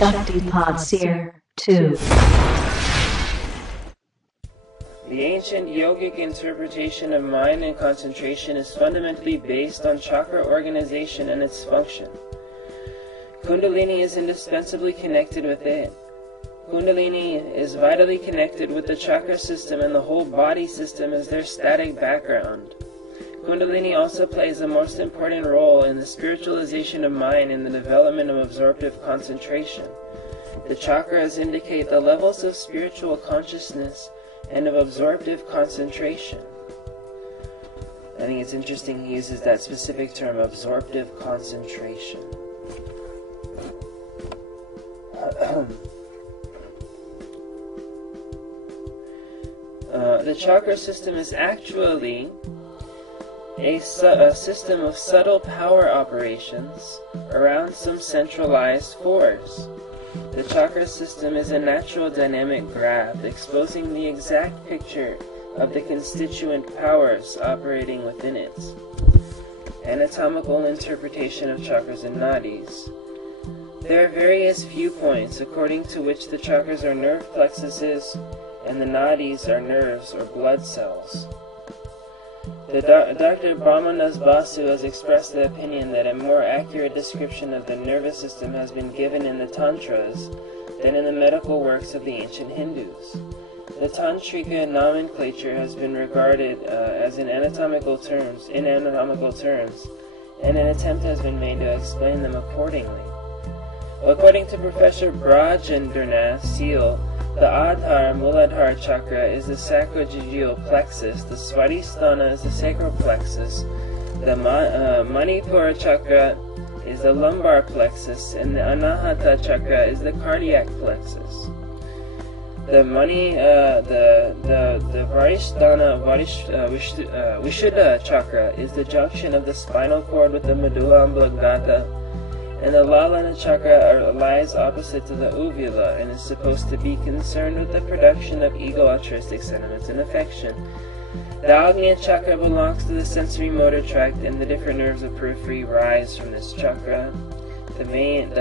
Shaktipat Seer 2. The ancient yogic interpretation of mind and concentration is fundamentally based on chakra organization and its function. Kundalini is indispensably connected with it. Kundalini is vitally connected with the chakra system, and the whole body system is their static background. Kundalini also plays a most important role in the spiritualization of mind and the development of absorptive concentration. The chakras indicate the levels of spiritual consciousness and of absorptive concentration. I think it's interesting he uses that specific term, absorptive concentration. The chakra system is actually a system of subtle power operations around some centralized force. The chakra system is a natural dynamic graph exposing the exact picture of the constituent powers operating within it. Anatomical interpretation of chakras and nadis. There are various viewpoints according to which the chakras are nerve plexuses and the nadis are nerves or blood cells. Dr. Brahmanas Basu has expressed the opinion that a more accurate description of the nervous system has been given in the Tantras than in the medical works of the ancient Hindus. The Tantrika nomenclature has been regarded as in anatomical terms, and an attempt has been made to explain them accordingly. According to Professor Brajendranath Seal, the Adhar Muladhara chakra is the sacroiliac plexus, the Svadhisthana is the sacral plexus, the Manipura chakra is the lumbar plexus, and the Anahata chakra is the cardiac plexus. The Vishuddha chakra is the junction of the spinal cord with the medulla oblongata, and the Lalana chakra lies opposite to the uvula and is supposed to be concerned with the production of ego-altruistic sentiments and affection. The Agnya chakra belongs to the sensory motor tract, and the different nerves of periphery rise from this chakra. The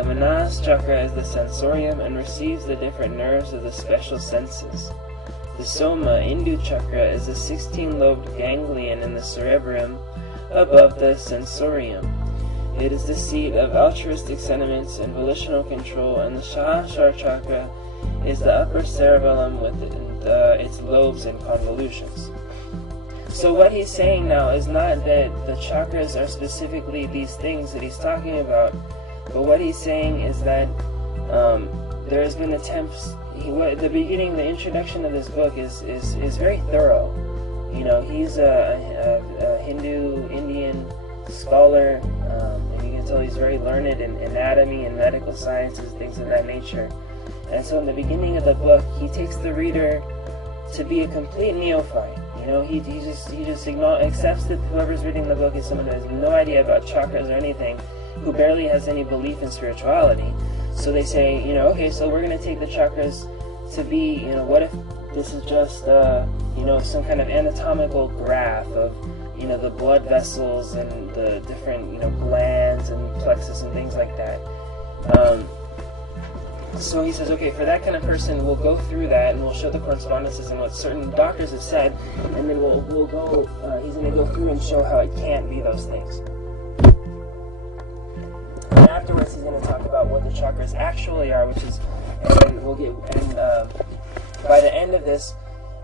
Manas chakra is the sensorium and receives the different nerves of the special senses. The Soma Indu chakra is the 16-lobed ganglion in the cerebrum above the sensorium. It is the seat of altruistic sentiments and volitional control, and the Sahasrara chakra is the upper cerebellum with its lobes and convolutions. So what he's saying now is not that the chakras are specifically these things that he's talking about, but what he's saying is that there has been attempts. The beginning, the introduction of this book is very thorough. You know, he's a Hindu Indian scholar. So he's very learned in anatomy and medical sciences, things of that nature. And so in the beginning of the book, he takes the reader to be a complete neophyte. You know, he just accepts that whoever's reading the book is someone who has no idea about chakras or anything, who barely has any belief in spirituality. So they say, you know, okay, so we're going to take the chakras to be, you know, what if this is just, you know, some kind of anatomical graph of, you know, the blood vessels and the different, you know, glands and plexus and things like that. So he says, okay, for that kind of person, we'll go through that and we'll show the correspondences and what certain doctors have said, and then we'll go, he's going to go through and show how it can't be those things. And afterwards, he's going to talk about what the chakras actually are, which is, and we'll get, and by the end of this,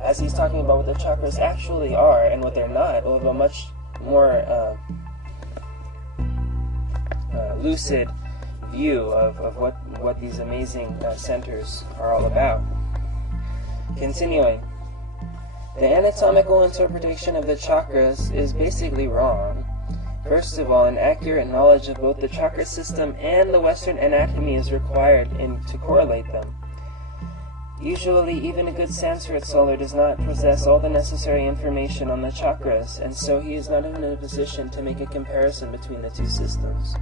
as he's talking about what the chakras actually are and what they're not, we'll have a much more lucid view of what these amazing centers are all about. Continuing, the anatomical interpretation of the chakras is basically wrong. First of all, an accurate knowledge of both the chakra system and the Western anatomy is required to correlate them. Usually, even a good Sanskrit scholar does not possess all the necessary information on the chakras, and so he is not in a position to make a comparison between the two systems.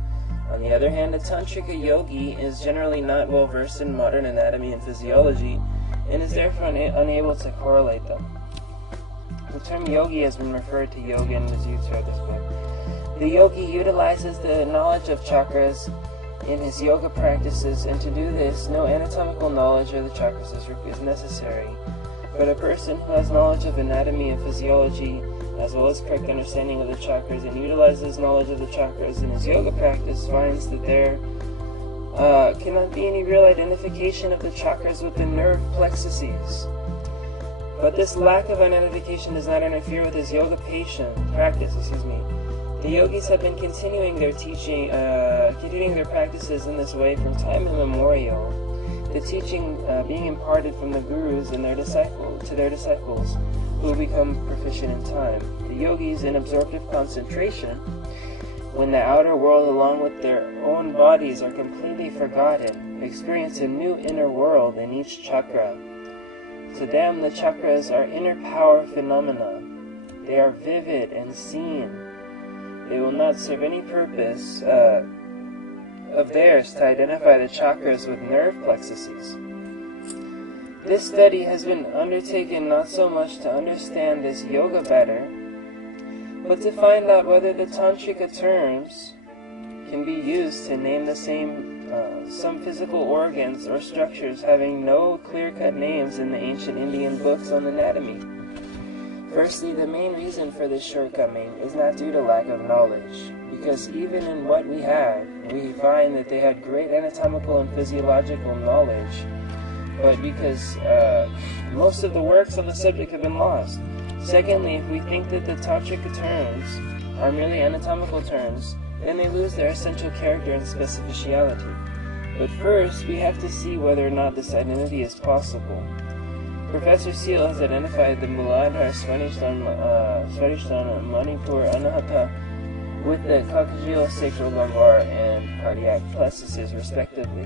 On the other hand, a Tantrika yogi is generally not well versed in modern anatomy and physiology, and is therefore unable to correlate them. The term yogi has been referred to yoga and is used throughout this book. The yogi utilizes the knowledge of chakras in his yoga practices, and to do this, no anatomical knowledge of the chakras is necessary. But a person who has knowledge of anatomy and physiology, as well as correct understanding of the chakras, and utilizes knowledge of the chakras in his yoga practice, finds that there cannot be any real identification of the chakras with the nerve plexuses. But this lack of identification does not interfere with his yoga practice. The yogis have been continuing their practices in this way from time immemorial. The teaching being imparted from the gurus and their disciples, who become proficient in time. The yogis, in absorptive concentration, when the outer world along with their own bodies are completely forgotten, experience a new inner world in each chakra. To them, the chakras are inner power phenomena. They are vivid and seen. They will not serve any purpose of theirs to identify the chakras with nerve plexuses. This study has been undertaken not so much to understand this yoga better, but to find out whether the tantrika terms can be used to name the some physical organs or structures having no clear-cut names in the ancient Indian books on anatomy. Firstly, the main reason for this shortcoming is not due to lack of knowledge, because even in what we have, we find that they had great anatomical and physiological knowledge, but because most of the works on the subject have been lost. Secondly, if we think that the tantrika terms are merely anatomical terms, then they lose their essential character and specificality. But first, we have to see whether or not this identity is possible. Professor Seal has identified the Muladhara, Swadhisthana, Manipur, Anahata with the coccygeal, sacrolumbar, and cardiac plexuses, respectively.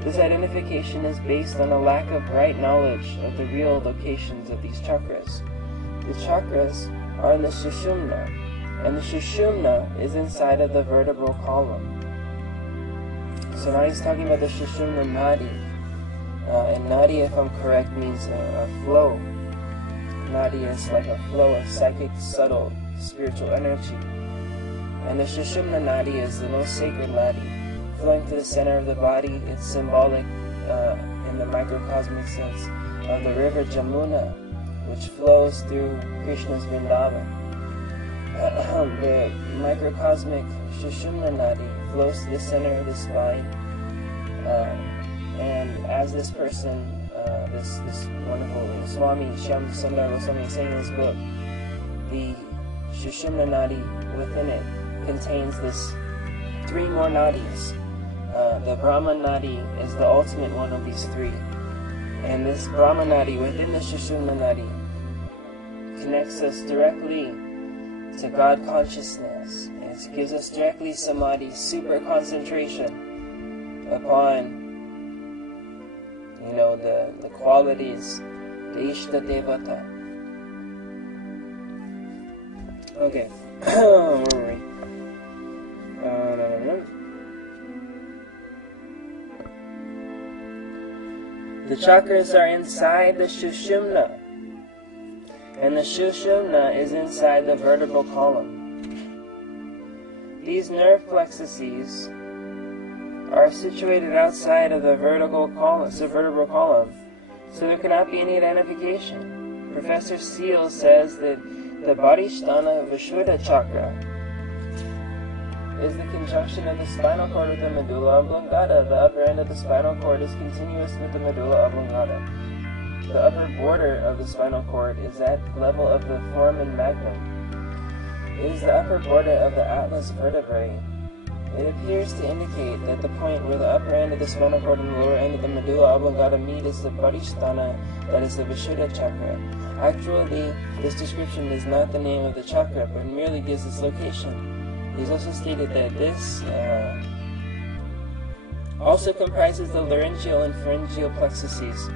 This identification is based on a lack of right knowledge of the real locations of these chakras. The chakras are in the Sushumna, and the Sushumna is inside of the vertebral column. So now he's talking about the Sushumna Nadi. And Nadi, if I'm correct, means a flow. Nadi is like a flow of psychic, subtle, spiritual energy. And the Sushumna Nadi is the most sacred Nadi, flowing to the center of the body. It's symbolic in the microcosmic sense of the river Jamuna, which flows through Krishna's Vrindavan. The microcosmic Sushumna Nadi flows to the center of the spine, and as this person, this wonderful Swami Shyam Sundar Goswami is saying in his book, the Sushumna Nadi within it contains this 3 more nadis. The Brahma Nadi is the ultimate one of these 3, and this Brahma Nadi within the Sushumna Nadi connects us directly to God consciousness. It gives us directly samadhi, super concentration upon, the qualities, the Ishta Devata. Okay. Where were we? The chakras are inside the Sushumna, and the Sushumna is inside the vertebral column. These nerve plexuses are situated outside of the vertebral column, so there cannot be any identification. Professor Seal says that the Bodhisthana Vishuddha Chakra is the conjunction of the spinal cord with the medulla oblongata. The upper end of the spinal cord is continuous with the medulla oblongata. The upper border of the spinal cord is at the level of the foramen magnum. It is the upper border of the atlas vertebrae. It appears to indicate that the point where the upper end of the spinal cord and the lower end of the medulla oblongata meet is the Bodhisthana, that is the Vishuddha Chakra. Actually, this description is not the name of the chakra, but merely gives its location. He's also stated that this also comprises the laryngeal and pharyngeal plexuses.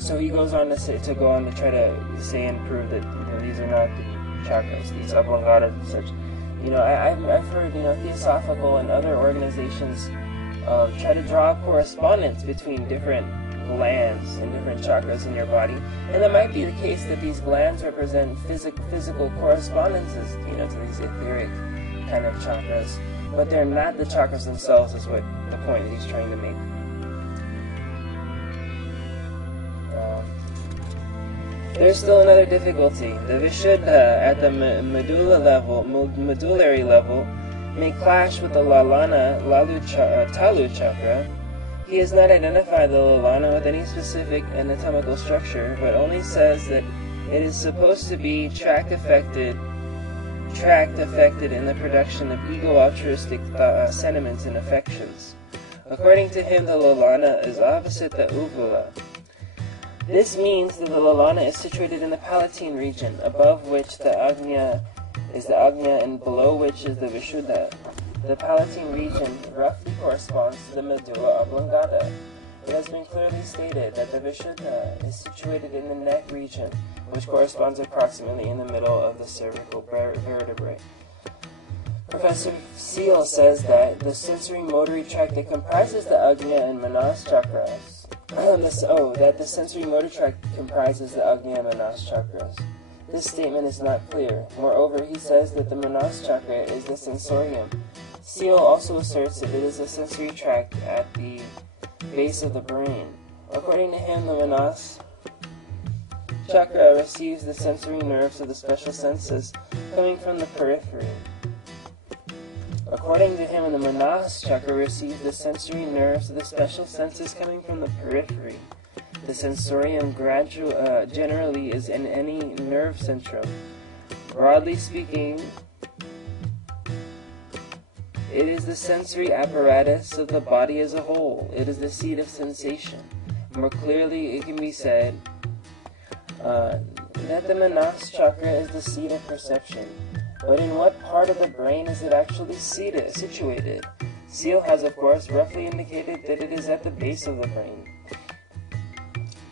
So he goes on to try to say and prove that these are not the chakras, these oblongatas and such. I've heard Theosophical and other organizations try to draw a correspondence between different glands and different chakras in your body, and it might be the case that these glands represent physical correspondences, to these etheric kind of chakras, but they're not the chakras themselves, is what the point that he's trying to make. There's still another difficulty. The Vishuddha at the medullary level may clash with the Lalana Talu chakra. He has not identified the Lalana with any specific anatomical structure, but only says that it is supposed to be tract affected in the production of ego-altruistic sentiments and affections. According to him, the Lalana is opposite the uvula. This means that the Lalana is situated in the Palatine region, above which the Agnya is the Agnya and below which is the Vishuddha. The Palatine region roughly corresponds to the medulla oblongata. It has been clearly stated that the Vishuddha is situated in the neck region, which corresponds approximately in the middle of the cervical vertebrae. Professor Seal says that the sensory motory tract that comprises the Agnya and Manas chakras that the sensory motor tract comprises the Agnya and Manas chakras. This statement is not clear. Moreover, he says that the Manas chakra is the sensorium. Seal also asserts that it is a sensory tract at the base of the brain. According to him, the Manas chakra receives the sensory nerves of the special senses coming from the periphery. According to him, the Manas chakra receives the sensory nerves of the special senses coming from the periphery. The sensorium generally is in any nerve centrum. Broadly speaking, it is the sensory apparatus of the body as a whole. It is the seat of sensation. More clearly, it can be said that the Manas chakra is the seat of perception. But in what part of the brain is it actually situated? Seal has, of course, roughly indicated that it is at the base of the brain.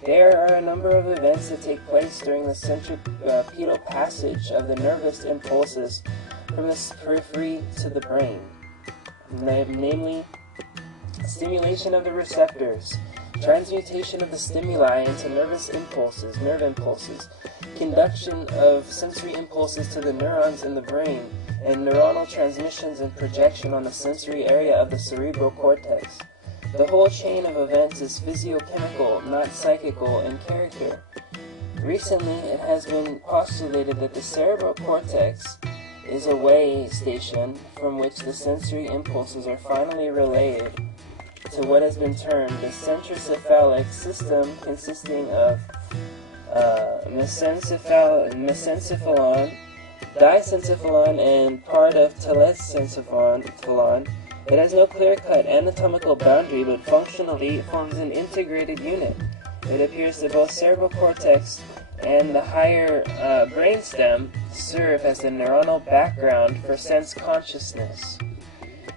There are a number of events that take place during the centripetal passage of the nervous impulses from the periphery to the brain, namely, stimulation of the receptors, transmutation of the stimuli into nerve impulses, conduction of sensory impulses to the neurons in the brain, and neuronal transmissions and projection on the sensory area of the cerebral cortex. The whole chain of events is physiochemical, not psychical in character. Recently, it has been postulated that the cerebral cortex is a way station from which the sensory impulses are finally relayed to what has been termed the centrocephalic system, consisting of mesencephalon, diencephalon, and part of telesencephalon. It has no clear-cut anatomical boundary, but functionally it forms an integrated unit. It appears that both cerebral cortex and the higher brainstem serve as the neuronal background for sense consciousness.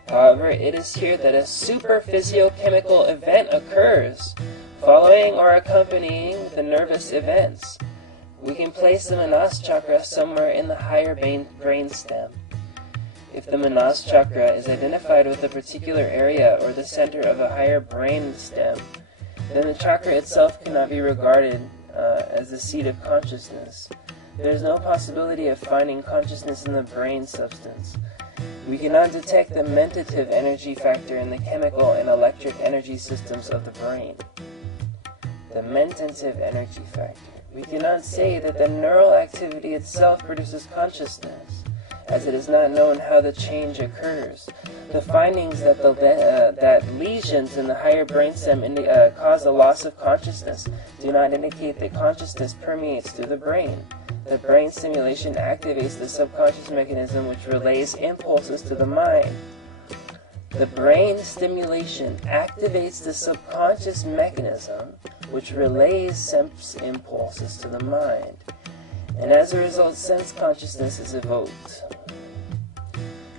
However, it is here that a superphysiochemical event occurs, following or accompanying the nervous events. We can place the Manas chakra somewhere in the higher brainstem. If the Manas chakra is identified with a particular area or the center of a higher brainstem, then the chakra itself cannot be regarded as the seat of consciousness. There is no possibility of finding consciousness in the brain substance. We cannot detect the mentative energy factor in the chemical and electric energy systems of the brain. The mentative energy factor. We cannot say that the neural activity itself produces consciousness, as it is not known how the change occurs. The findings that that lesions in the higher brainstem cause a loss of consciousness do not indicate that consciousness permeates through the brain. The brain stimulation activates the subconscious mechanism which relays impulses to the mind. The brain stimulation activates the subconscious mechanism which relays sense impulses to the mind, and as a result, sense consciousness is evoked.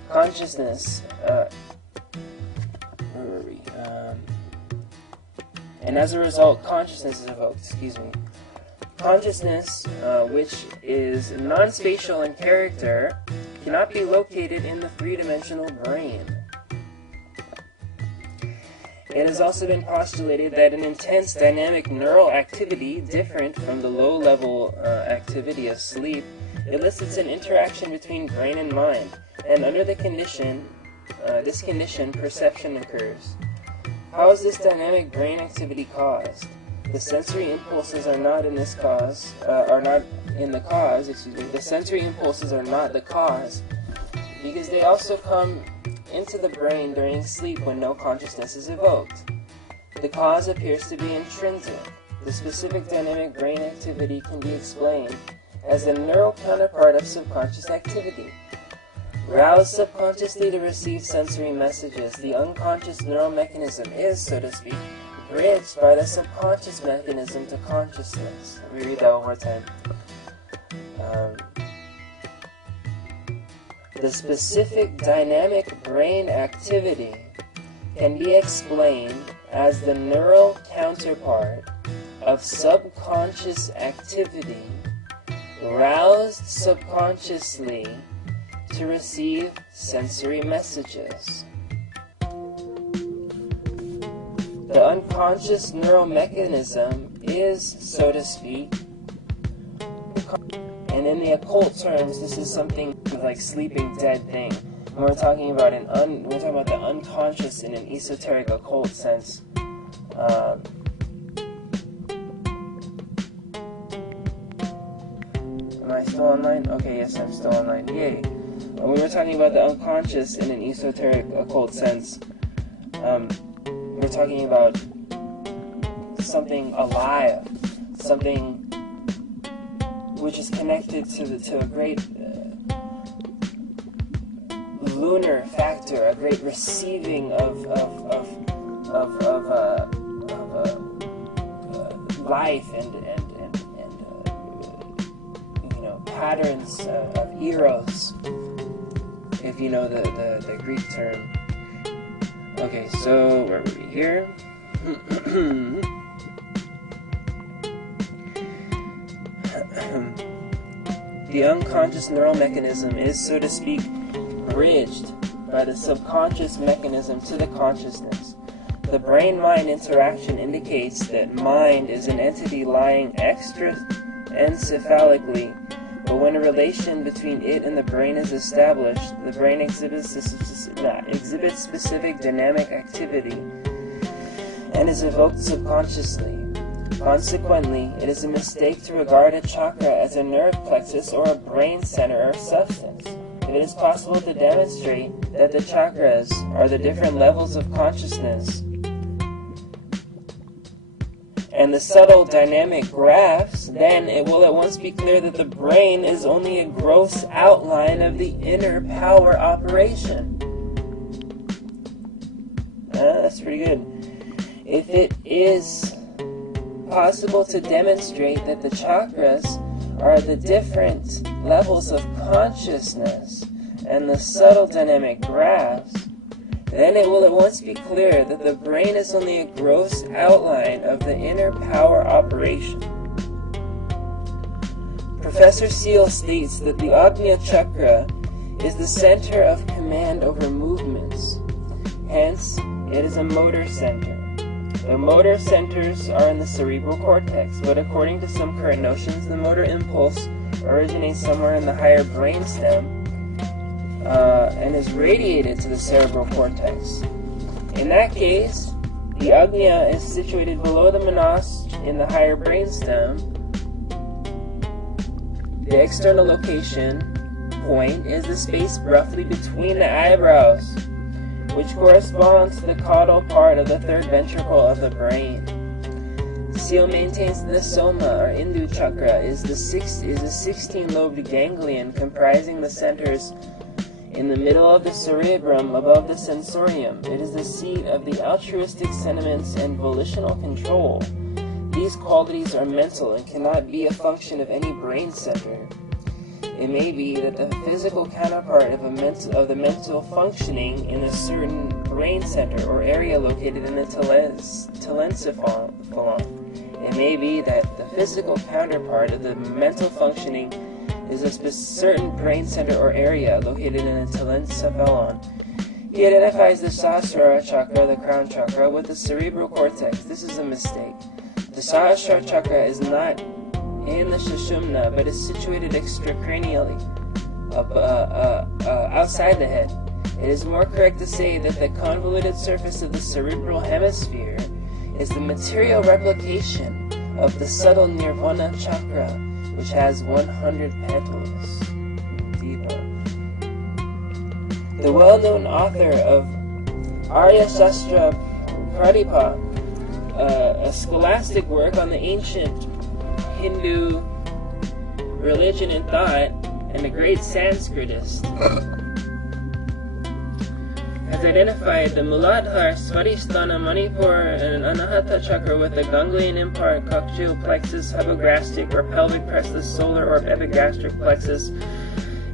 Consciousness, and as a result, consciousness is evoked. Consciousness, which is non-spatial in character, cannot be located in the three-dimensional brain. It has also been postulated that an intense dynamic neural activity, different from the low-level activity of sleep, elicits an interaction between brain and mind. and under the condition, perception occurs. How is this dynamic brain activity caused? The sensory impulses are not in this cause, The sensory impulses are not the cause, because they also come into the brain during sleep when no consciousness is evoked. The cause appears to be intrinsic. The specific dynamic brain activity can be explained as the neural counterpart of subconscious activity. Roused subconsciously to receive sensory messages, the unconscious neural mechanism is, so to speak, bridged by the subconscious mechanism to consciousness. Let me read that one more time. The specific dynamic brain activity can be explained as the neural counterpart of subconscious activity roused subconsciously to receive sensory messages. The unconscious neural mechanism is, so to speak, and in the occult terms, this is something like sleeping dead thing. And we're talking about the unconscious in an esoteric occult sense. Am I still online? Okay, yes, I'm still online. Yay. When we were talking about the unconscious in an esoteric occult sense, we're talking about something alive, something which is connected to a great lunar factor, a great receiving of life and patterns of eros, if you know the Greek term. Okay, so where were we here? The unconscious neural mechanism is, so to speak, bridged by the subconscious mechanism to the consciousness. The brain-mind interaction indicates that mind is an entity lying extra-encephalically, but when a relation between it and the brain is established, the brain exhibits specific dynamic activity and is evoked subconsciously. Consequently, it is a mistake to regard a chakra as a nerve plexus or a brain center or substance. If it is possible to demonstrate that the chakras are the different levels of consciousness and the subtle dynamic graphs, then it will at once be clear that the brain is only a gross outline of the inner power operation. That's pretty good. If it is possible to demonstrate that the chakras are the different levels of consciousness and the subtle dynamic graphs, then it will at once be clear that the brain is only a gross outline of the inner power operation. Professor Seal states that the Ajna Chakra is the center of command over movements. Hence, it is a motor center. The motor centers are in the cerebral cortex, but according to some current notions, the motor impulse originates somewhere in the higher brainstem and is radiated to the cerebral cortex. In that case, the Ajna is situated below the Manas in the higher brainstem. The external location point is the space roughly between the eyebrows, which corresponds to the caudal part of the third ventricle of the brain. Seal maintains that the soma, or Indu chakra, is a 16-lobed ganglion comprising the centers in the middle of the cerebrum above the sensorium. It is the seat of the altruistic sentiments and volitional control. These qualities are mental and cannot be a function of any brain center. It may be that the physical counterpart of the mental functioning in a certain brain center or area located in the telencephalon. It may be that the physical counterpart of the mental functioning is a certain brain center or area located in the telencephalon. He identifies the Sahasrara chakra, the crown chakra, with the cerebral cortex. This is a mistake. The Sahasrara chakra is not in the Sushumna, but is situated extracranially. outside the head. It is more correct to say that the convoluted surface of the cerebral hemisphere is the material replication of the subtle nirvana chakra, which has 100 petals. Diva. The well-known author of Arya Shastra Pradipa, a scholastic work on the ancient Hindu religion and thought, and a great Sanskritist, has identified the Muladhara, Svadhisthana, Manipur, and Anahata chakra with the ganglion impart, coccygeal plexus, hypogastric or pelvic plexus, solar or epigastric plexus,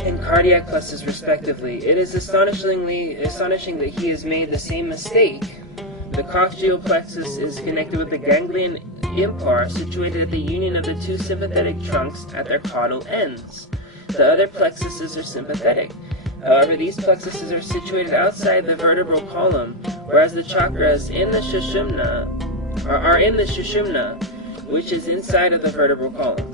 and cardiac plexus respectively. It is astonishing that he has made the same mistake. The coccygeal plexus is connected with the ganglion impar, situated at the union of the two sympathetic trunks at their caudal ends. The other plexuses are sympathetic. However, these plexuses are situated outside the vertebral column, whereas the chakras in the Sushumna are in the Sushumna, which is inside of the vertebral column.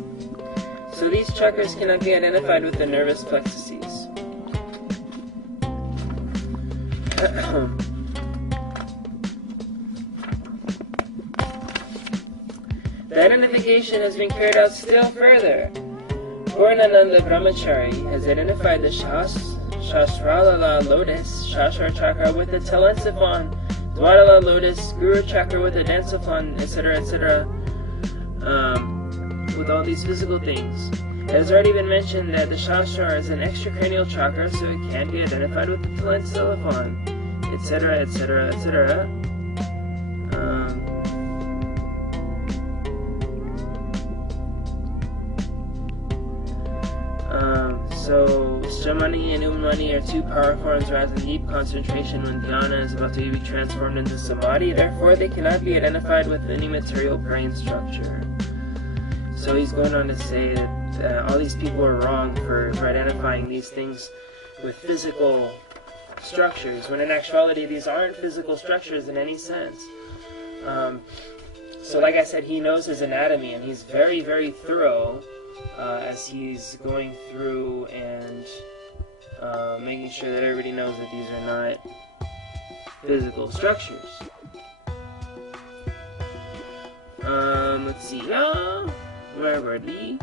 So these chakras cannot be identified with the nervous plexuses. The identification has been carried out still further. Purnananda Brahmachari has identified the Shasralala lotus, Shashra chakra with the Talensiphon, Dwadala lotus, Guru chakra with the Dansiphon, etc., etc., with all these physical things. It has already been mentioned that the Shastra is an extracranial chakra, so it can be identified with the Talensiphon, etc., etc., etc. So, Shamani and Umani are two power forms rather than deep concentration when dhyana is about to be transformed into samadhi. Therefore, they cannot be identified with any material brain structure. So he's going on to say that all these people are wrong for identifying these things with physical structures, when in actuality these aren't physical structures in any sense. So like I said, he knows his anatomy, and he's very, very thorough as he's going through and making sure that everybody knows that these are not physical structures. Let's see. Where were we?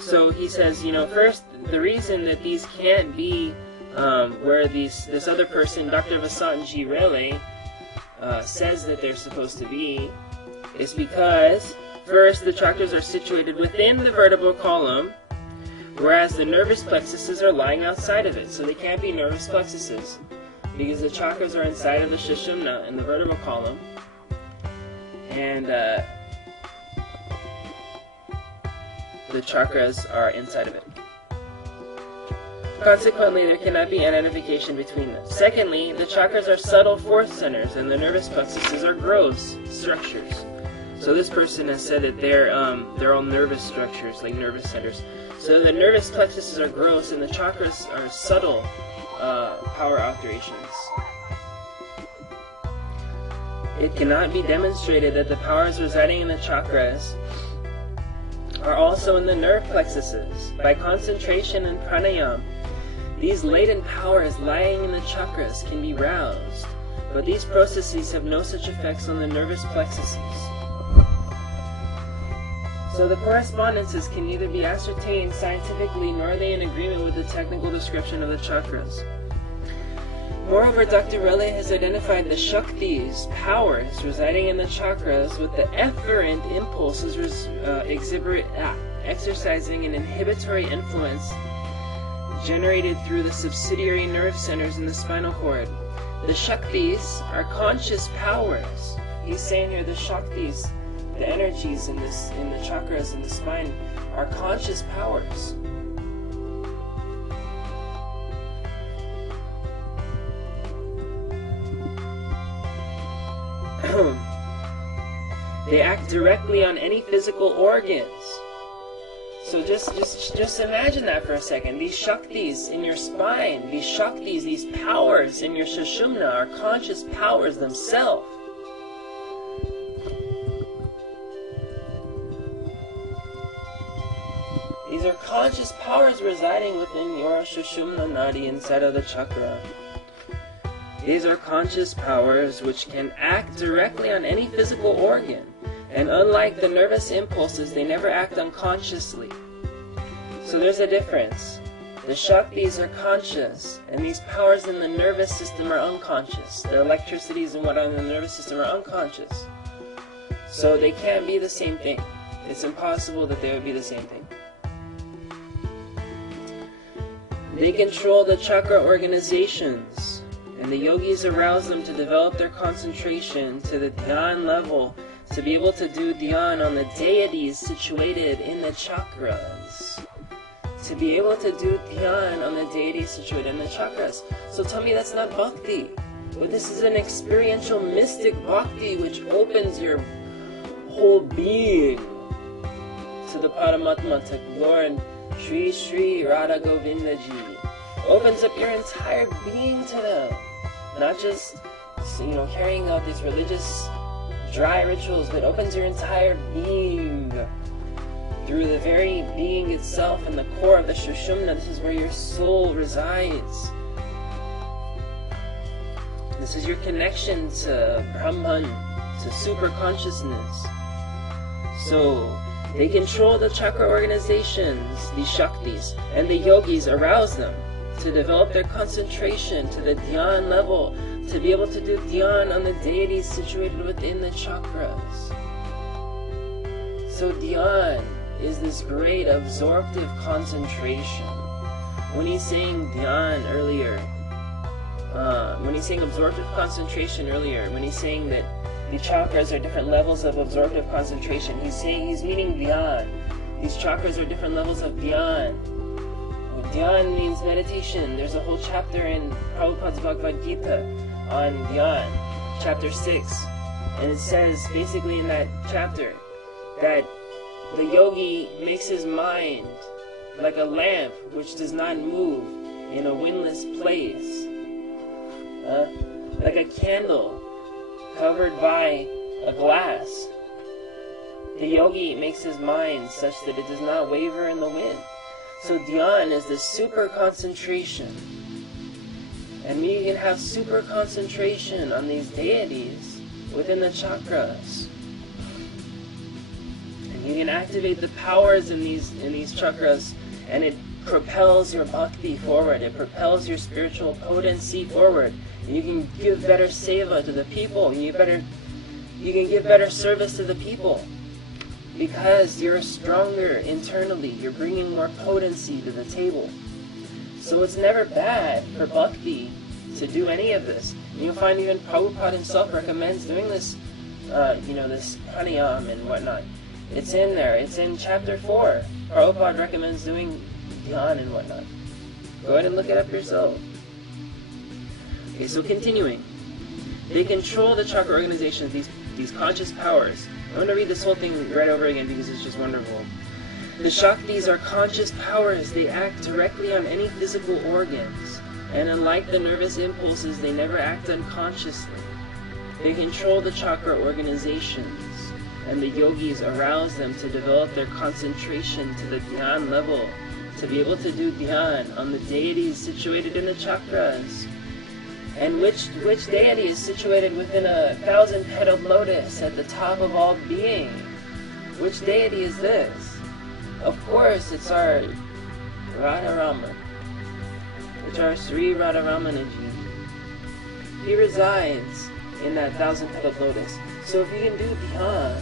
So he says, first, the reason that these can't be where this other person, Dr. Vasanji Rele, says that they're supposed to be, is because, first, the chakras are situated within the vertebral column, whereas the nervous plexuses are lying outside of it. So they can't be nervous plexuses, because the chakras are inside of the Sushumna in the vertebral column, and the chakras are inside of it. Consequently, there cannot be identification between them. Secondly, the chakras are subtle force centers, and the nervous plexuses are gross structures. So this person has said that they're all nervous structures, like nervous centers. So the nervous plexuses are gross, and the chakras are subtle power alterations. It cannot be demonstrated that the powers residing in the chakras are also in the nerve plexuses. By concentration and pranayama, these latent powers lying in the chakras can be roused, but these processes have no such effects on the nervous plexuses. So the correspondences can neither be ascertained scientifically nor are they in agreement with the technical description of the chakras. Moreover, Dr. Rele has identified the Shaktis, powers residing in the chakras, with the efferent impulses exercising an inhibitory influence generated through the subsidiary nerve centers in the spinal cord. The Shaktis are conscious powers. He's saying here the Shaktis, the energies in the chakras in the spine, are conscious powers. They act directly on any physical organs. So just imagine that for a second. These Shaktis in your spine, these Shaktis, these powers in your Sushumna are conscious powers themselves. These are conscious powers residing within your Sushumna Nadi inside of the chakra. These are conscious powers which can act directly on any physical organ, and unlike the nervous impulses, they never act unconsciously. So there's a difference. The Shaktis are conscious, and these powers in the nervous system are unconscious. The electricities and whatnot in the nervous system are unconscious. So they can't be the same thing. It's impossible that they would be the same thing. They control the chakra organizations, and the yogis arouse them to develop their concentration to the dhyan level, to be able to do dhyan on the deities situated in the chakras. To be able to do dhyan on the deities situated in the chakras. So tell me that's not bhakti. But this is an experiential mystic bhakti which opens your whole being to the Paramatma, to Lord Shri Shri Radha Govindaji. Opens up your entire being to them. Not just, carrying out these religious dry rituals, but opens your entire being through the very being itself and the core of the Sushumna. This is where your soul resides. This is your connection to Brahman, to super consciousness. So they control the chakra organizations, the Shaktis, and the yogis arouse them to develop their concentration to the dhyan level, to be able to do dhyan on the deities situated within the chakras. So dhyan is this great absorptive concentration. When he's saying dhyan earlier, when he's saying absorptive concentration earlier, when he's saying that the chakras are different levels of absorptive concentration, he's meaning dhyan. These chakras are different levels of dhyan. Dhyan means meditation. There's a whole chapter in Prabhupada's Bhagavad Gita on dhyan, chapter 6. And it says basically in that chapter that the yogi makes his mind like a lamp which does not move in a windless place. Like a candle covered by a glass. The yogi makes his mind such that it does not waver in the wind. So dhyan is the super concentration. And you can have super concentration on these deities within the chakras. And you can activate the powers in these chakras, and it propels your bhakti forward. It propels your spiritual potency forward. And you can give better seva to the people. You can give better service to the people. Because you're stronger internally, you're bringing more potency to the table. So it's never bad for bhakti to do any of this. And you'll find even Prabhupada himself recommends doing this, this pranayam and whatnot. It's in there. It's in chapter 4. Prabhupada recommends doing dhyan and whatnot. Go ahead and look it up yourself. Okay, so continuing. They control the chakra organizations, these conscious powers. I'm going to read this whole thing right over again because it's just wonderful. The Shaktis are conscious powers. They act directly on any physical organs. And unlike the nervous impulses, they never act unconsciously. They control the chakra organizations. And the yogis arouse them to develop their concentration to the dhyan level, to be able to do dhyan on the deities situated in the chakras. And which deity is situated within 1,000-petaled lotus at the top of all being? Which deity is this? Of course, it's our Radharama, which are Sri Radharamanaji. He resides in that 1,000-petaled lotus. So if you can do dhyan,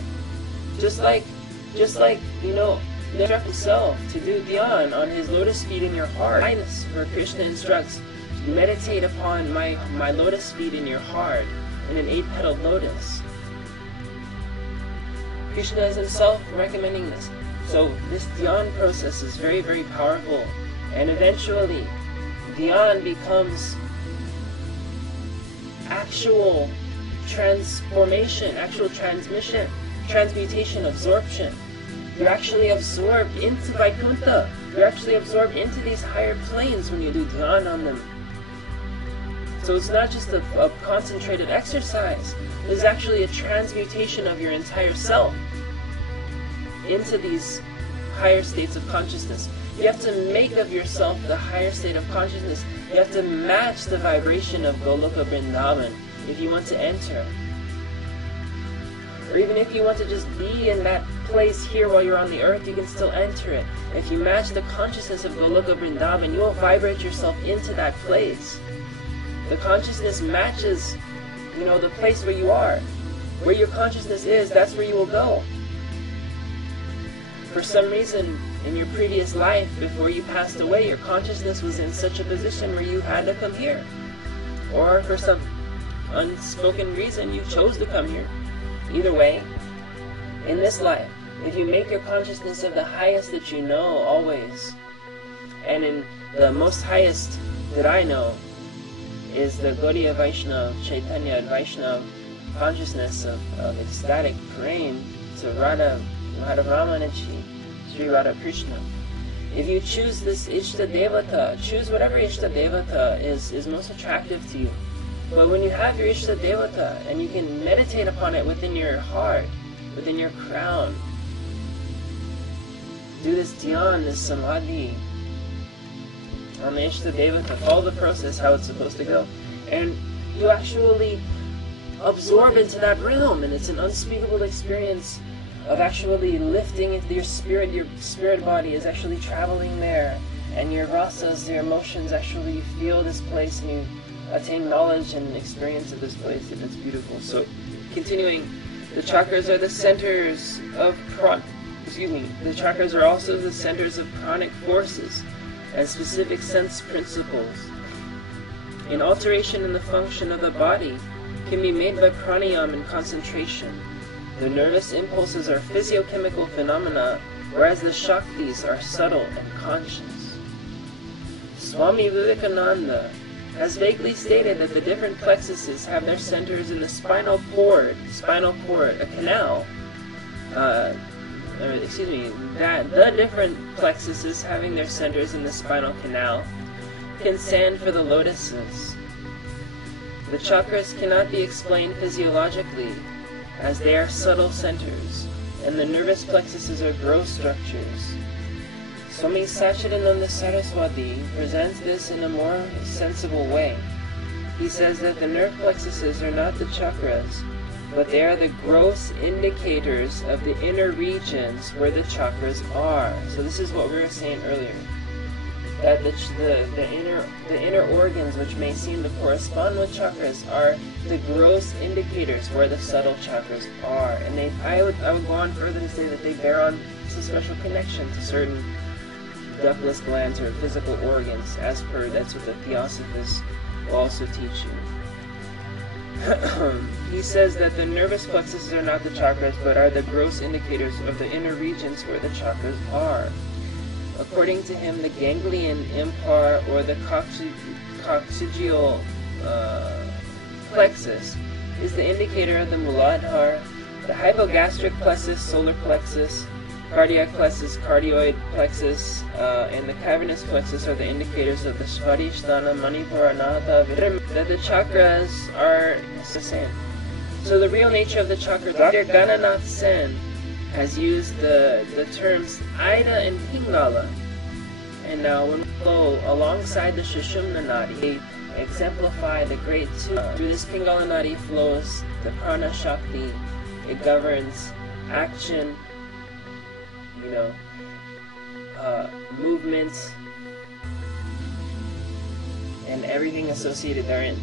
just like instruct himself to do dhyan on his lotus feet in your heart. Where Krishna instructs, meditate upon my lotus feet in your heart in an 8-petaled lotus. Krishna is himself recommending this. So this dhyan process is very, very powerful. And eventually, dhyan becomes actual transformation, actual transmutation, absorption. You're actually absorbed into Vaikuntha. You're actually absorbed into these higher planes when you do dhyan on them. So it's not just a concentrated exercise. It's actually a transmutation of your entire self into these higher states of consciousness. You have to make of yourself the higher state of consciousness. You have to match the vibration of Goloka Vrindavan if you want to enter. Or even if you want to just be in that place here while you're on the earth, you can still enter it. If you match the consciousness of Goloka Vrindavan, you will vibrate yourself into that place. The consciousness matches, the place where you are. Where your consciousness is, that's where you will go. For some reason, in your previous life, before you passed away, your consciousness was in such a position where you had to come here. Or for some unspoken reason, you chose to come here. Either way, in this life, if you make your consciousness of the highest that you know always, and in the most highest that I know is the Gaudiya Vaishnava, Chaitanya Vaishnava consciousness of ecstatic praying to Radha Ramanaji, Sri Radha Krishna. If you choose this Ishta Devata, choose whatever Ishta Devata is most attractive to you. But when you have your Ishta Devata and you can meditate upon it within your heart, within your crown, do this dhyan, this samadhi on the Ishta Devata, follow the process how it's supposed to go, and you actually absorb into that realm, and it's an unspeakable experience of actually lifting into your spirit body is actually traveling there, and your rasas, your emotions actually feel this place, and you attain knowledge and experience of this place, and it's beautiful. So, continuing, the chakras are the centers of the chakras are also the centers of pranic forces and specific sense principles. An alteration in the function of the body can be made by pranayama and concentration. The nervous impulses are physiochemical phenomena, whereas the Shaktis are subtle and conscious. Swami Vivekananda has vaguely stated that the different plexuses have their centers in the spinal cord, a canal, that the different plexuses having their centers in the spinal canal can stand for the lotuses. The chakras cannot be explained physiologically, as they are subtle centers, and the nervous plexuses are gross structures. Swami Satchidananda Saraswati presents this in a more sensible way. He says that the nerve plexuses are not the chakras, but they are the gross indicators of the inner regions where the chakras are. So this is what we were saying earlier, that the inner organs which may seem to correspond with chakras are the gross indicators where the subtle chakras are. And I would go on further to say that they bear on a special connection to certain ductless glands or physical organs, that's what the Theosophists will also teach you. He says that the nervous plexuses are not the chakras, but are the gross indicators of the inner regions where the chakras are. According to him, the ganglion impar, or the coccygeal plexus, is the indicator of the Muladhara, the hypogastric plexus, solar plexus, cardiac plexus, cardioid plexus, and the cavernous plexus are the indicators of the Svadhisthana, Manipura, Anahata, that the chakras are the same. So the real nature of the chakras, Dr. Gananath Sen has used the terms Ida and Pingala. And now when we flow alongside the Sushumna Nadi, they exemplify the great two. Through this Pingala Nadi flows the Prana Shakti. It governs action, movement, and everything associated therein.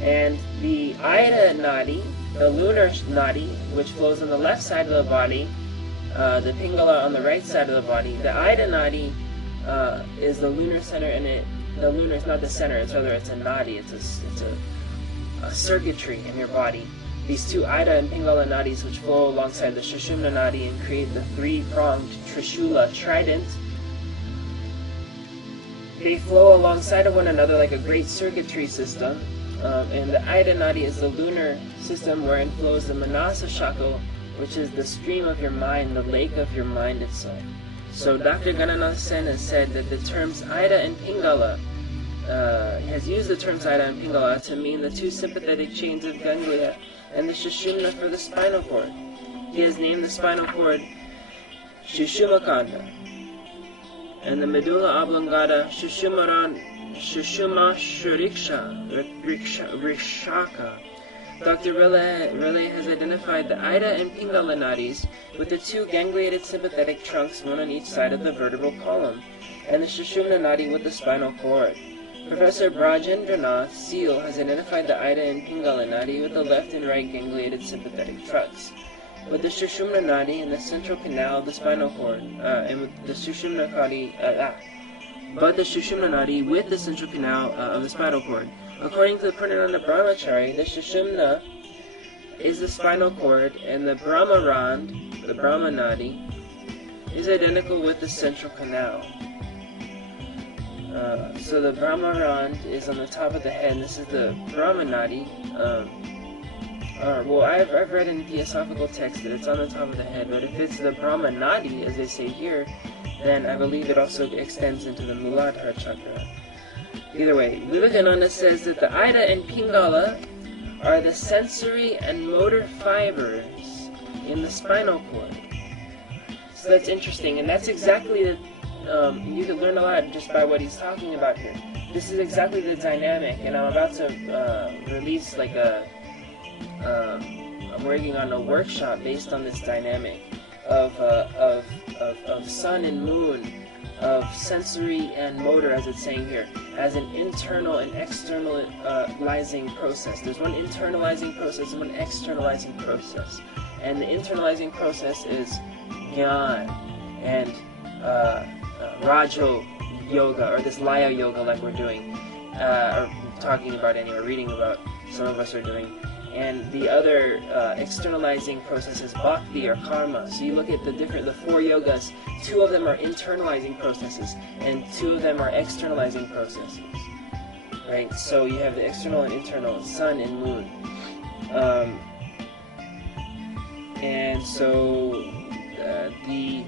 And the Ida Nadi, the lunar Nadi, which flows on the left side of the body, the Pingala on the right side of the body. The Ida Nadi is the lunar center, and the lunar is not the center, it's a Nadi, it's a circuitry in your body. These two Ida and Pingala Nadis, which flow alongside the Sushumna Nadi and create the three-pronged Trishula trident, they flow alongside of one another like a great circuitry system. And the Ida Nadi is the lunar system wherein flows the Manasa Shakti, which is the stream of your mind, the lake of your mind itself. So Dr. Gananath Sen has said that the terms Ida and Pingala, has used the terms Ida and Pingala to mean the two sympathetic chains of ganglia and the Sushumna for the spinal cord. He has named the spinal cord Shushuma Kanda, and the medulla oblongata Shushuma Shrikshaka. Dr. Relay has identified the Ida and Pingala nadis with the two gangliated sympathetic trunks, one on each side of the vertebral column, and the Sushumna nadi with the spinal cord. Professor Brajendranath Seal has identified the Ida and Pingala nadi with the left and right gangliated sympathetic trunks, with the Sushumna nadi in the central canal of the spinal cord, and with the Sushumna nadi, the Sushumna nadi with the central canal of the spinal cord. According to the Purnananda Brahmachari, the Sushumna is the spinal cord, and the Brahmarand, the Brahma nadi, is identical with the central canal. So the Brahmarand is on the top of the head, and this is the Brahma nadi. Well, I've read in Theosophical text that it's on the top of the head, but if it's the Brahma nadi, as they say here, then I believe it also extends into the Muladhara chakra. Either way, Vivekananda says that the Ida and Pingala are the sensory and motor fibers in the spinal cord. So that's interesting, and that's exactly the, you can learn a lot just by what he's talking about here. This is exactly the dynamic, and I'm about to release like I'm working on a workshop based on this dynamic of sun and moon, of sensory and motor, as it's saying here, as an internal and externalizing process. There's one internalizing process and one externalizing process. And the internalizing process is Gyan and Rajo Yoga, or this Laya Yoga like we're doing, or talking about anyway, or reading about, some of us are doing. And the other externalizing process is bhakti or karma. So you look at the four yogas, two of them are internalizing processes, and two of them are externalizing processes. Right? So you have the external and internal, sun and moon. And so the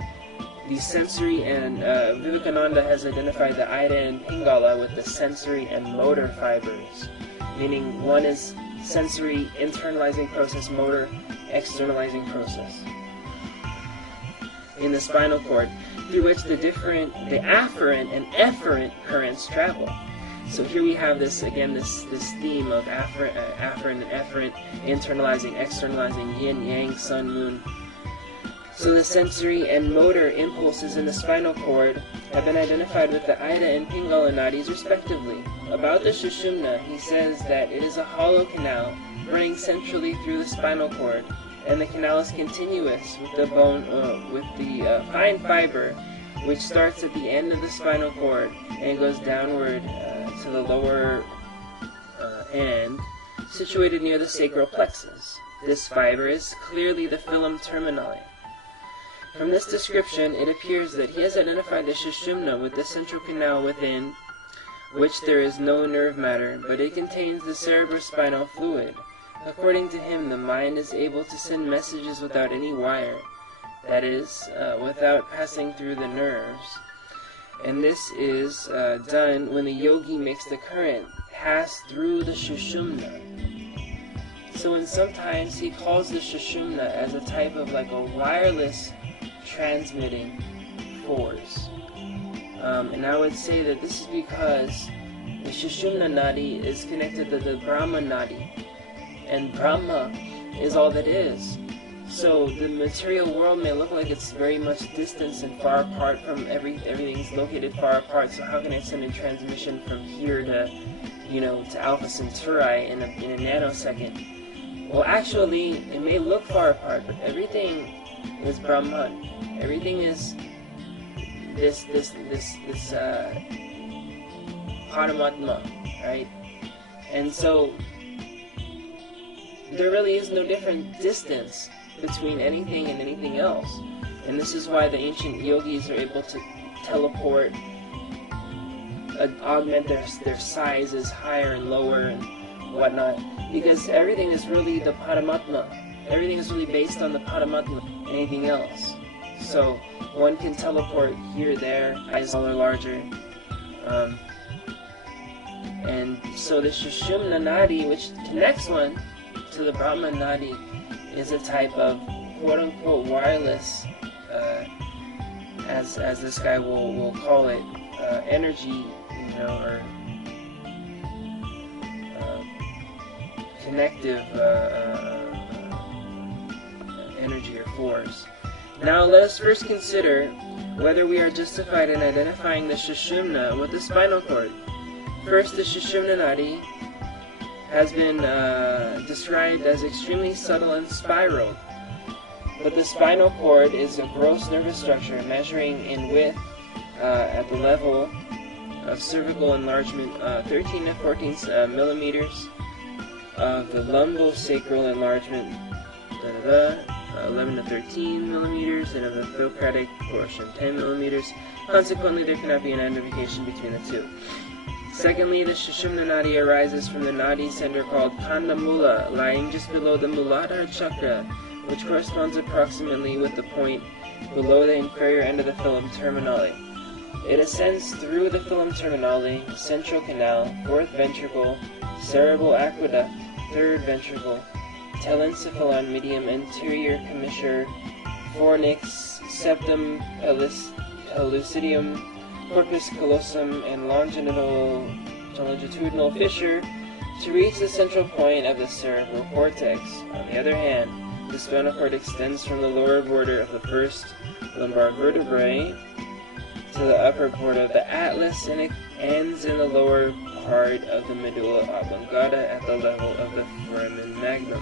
sensory and Vivekananda has identified the Ida and Pingala with the sensory and motor fibers, meaning one is sensory internalizing process, motor externalizing process in the spinal cord, through which the afferent and efferent currents travel. So here we have this again, this theme of afferent and efferent, internalizing, externalizing, yin, yang, sun, moon. So the sensory and motor impulses in the spinal cord have been identified with the Ida and Pingala nadis respectively. About the Sushumna, he says that it is a hollow canal running centrally through the spinal cord, and the canal is continuous with the bone, fine fiber, which starts at the end of the spinal cord and goes downward to the lower end, situated near the sacral plexus. This fiber is clearly the filum terminale. From this description, it appears that he has identified the Sushumna with the central canal within which there is no nerve matter, but it contains the cerebrospinal fluid. According to him, the mind is able to send messages without any wire, that is, without passing through the nerves. And this is done when the yogi makes the current pass through the Sushumna. So and sometimes he calls the Sushumna as a type of like a wireless transmitting force. And I would say that this is because the Sushumna nadi is connected to the Brahma nadi, and Brahma is all that is. So the material world may look like it's very much distant and far apart from everything's located far apart. So how can I send a transmission from here to, to Alpha Centauri in a nanosecond? Well, actually, it may look far apart, but everything is Brahman. Everything is this Paramatma, right? And so there really is no different distance between anything and anything else. And this is why the ancient yogis are able to teleport, augment their sizes higher and lower and whatnot, because everything is really the Paramatma. Everything is really based on the Paramatma, anything else. So one can teleport here, there, eyes smaller, larger. And so the Sushumna nadi, which connects one to the Brahma nadi, is a type of quote-unquote wireless as this guy will call it, energy, or connective energy or force. Now let us first consider whether we are justified in identifying the Sushumna with the spinal cord. First, the Sushumna Nadi has been described as extremely subtle and spiraled, but the spinal cord is a gross nervous structure measuring in width at the level of cervical enlargement 13 to 14 millimeters, of the lumbosacral enlargement 11 to 13 millimeters, and of the thoracic portion 10 millimeters. Consequently, there cannot be an identification between the two. Secondly, the Sushumna Nadi arises from the Nadi center called Kandamula, lying just below the Muladhara Chakra, which corresponds approximately with the point below the inferior end of the filum terminale. It ascends through the filum terminale, central canal, fourth ventricle, cerebral aqueduct, third ventricle, telencephalon, medium anterior commissure, fornix, septum pellucidum, corpus callosum, and longitudinal fissure to reach the central point of the cerebral cortex. On the other hand, the spinal cord extends from the lower border of the first lumbar vertebrae to the upper border of the atlas, and it ends in the lower part of the medulla oblongata at the level of the foramen magnum.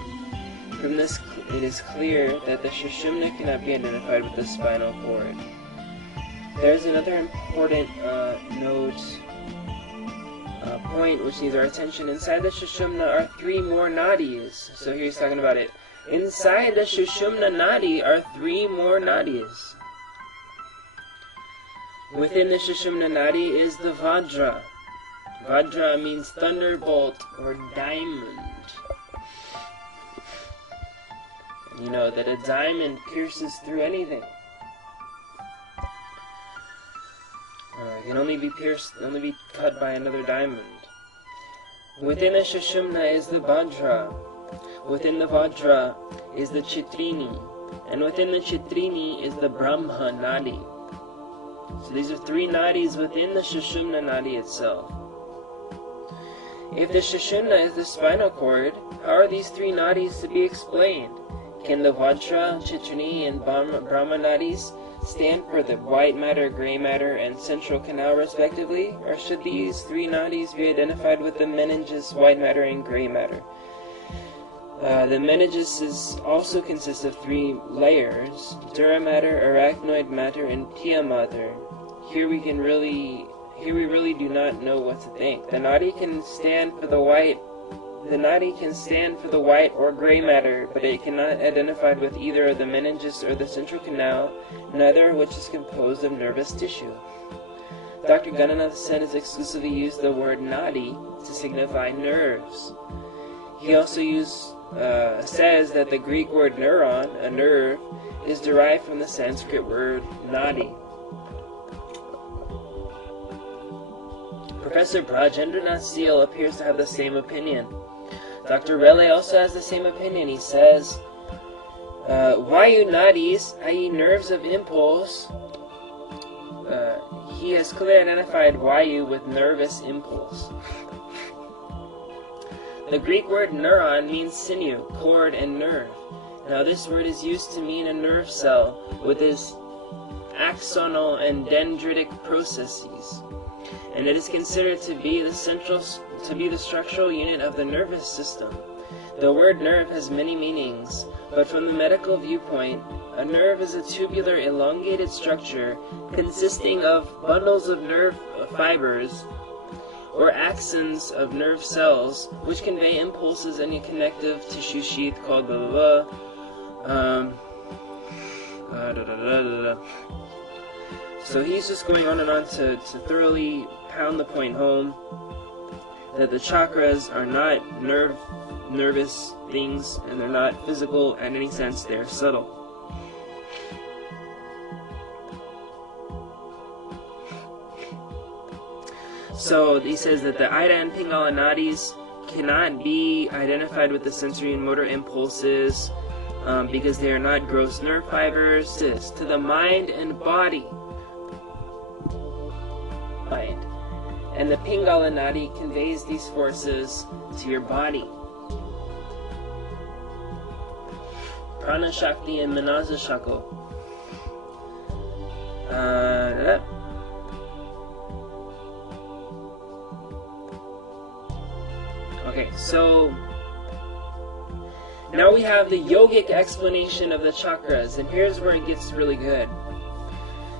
From this, it is clear that the Sushumna cannot be identified with the spinal cord. There is another important point which needs our attention. Inside the Sushumna are 3 more nadis. So here he's talking about it. Inside the Sushumna Nadi are 3 more nadis. Within the Sushumna Nadi is the Vajra. Vajra means thunderbolt or diamond. You know that a diamond pierces through anything. It can only be cut by another diamond. Within the Sushumna is the Vajra. Within the Vajra is the Chitrini. And within the Chitrini is the Brahma Nadi. So these are 3 nadis within the Sushumna Nadi itself. If the Sushumna is the spinal cord, how are these 3 nadis to be explained? Can the Vajra, Chitrini, and Brahma nadis stand for the white matter, gray matter, and central canal respectively? Or should these 3 nadis be identified with the meninges, white matter, and gray matter? The meninges also consists of 3 layers: dura mater, arachnoid matter, and pia mater. Here we really do not know what to think. The nadi can stand for the white or gray matter, but it cannot be identified with either of the meninges or the central canal, neither of which is composed of nervous tissue. Dr. Gananath Sen has exclusively used the word nadi to signify nerves. He also says that the Greek word neuron, a nerve, is derived from the Sanskrit word nadi. Professor Brajendranath Seal appears to have the same opinion. Dr. Rele also has the same opinion. He says, Vayu nadis, i.e. nerves of impulse, he has clearly identified Vayu with nervous impulse. The Greek word neuron means sinew, cord, and nerve. Now this word is used to mean a nerve cell with its axonal and dendritic processes, and it is considered to be the structural unit of the nervous system. The word nerve has many meanings, but from the medical viewpoint, a nerve is a tubular elongated structure consisting of bundles of nerve fibers or axons of nerve cells which convey impulses in a connective tissue sheath called the So he's just going on and on to thoroughly pound the point home that the chakras are not nervous things, and they're not physical in any sense, they're subtle. So he says that the Ida and Pingala nadis cannot be identified with the sensory and motor impulses because they are not gross nerve fibers. To the mind and body, and the Pingala Nadi conveys these forces to your body. Prana Shakti and Manasa Shako. Okay, so now we have the yogic explanation of the chakras, and here's where it gets really good.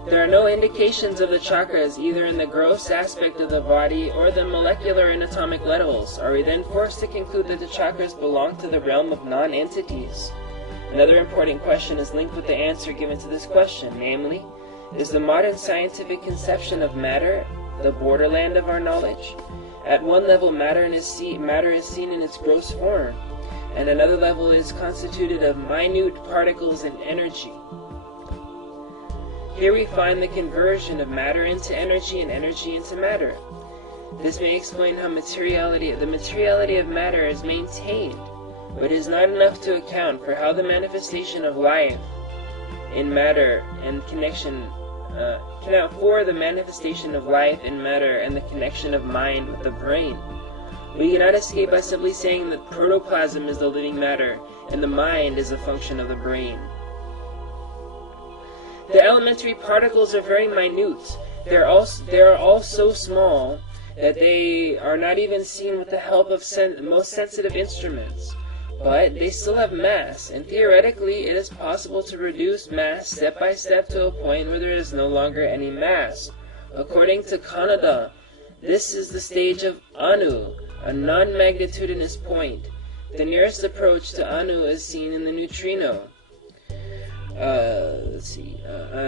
There are no indications of the chakras either in the gross aspect of the body or the molecular and atomic levels. Are we then forced to conclude that the chakras belong to the realm of non-entities? Another important question is linked with the answer given to this question, namely, is the modern scientific conception of matter the borderland of our knowledge? At one level, matter is seen in its gross form, and another level is constituted of minute particles and energy. Here we find the conversion of matter into energy and energy into matter. This may explain how the materiality of matter is maintained, but is not enough to account for how the manifestation of life in matter and connection for the manifestation of life in matter and the connection of mind with the brain. We cannot escape by simply saying that protoplasm is the living matter and the mind is a function of the brain. The elementary particles are very minute. They are all so small that they are not even seen with the help of most sensitive instruments. But they still have mass, and theoretically it is possible to reduce mass step by step to a point where there is no longer any mass. According to Kannada, this is the stage of Anu, a non-magnitudinous point. The nearest approach to Anu is seen in the neutrino.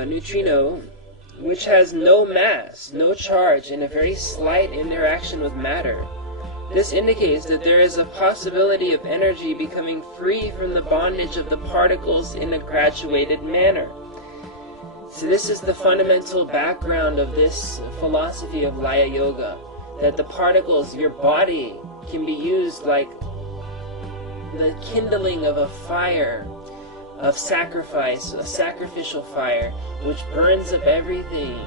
Neutrino, which has no mass, no charge, and a very slight interaction with matter. This indicates that there is a possibility of energy becoming free from the bondage of the particles in a graduated manner. So this is the fundamental background of this philosophy of Laya Yoga, that the particles, your body, can be used like the kindling of a fire of sacrifice, a sacrificial fire, which burns up everything,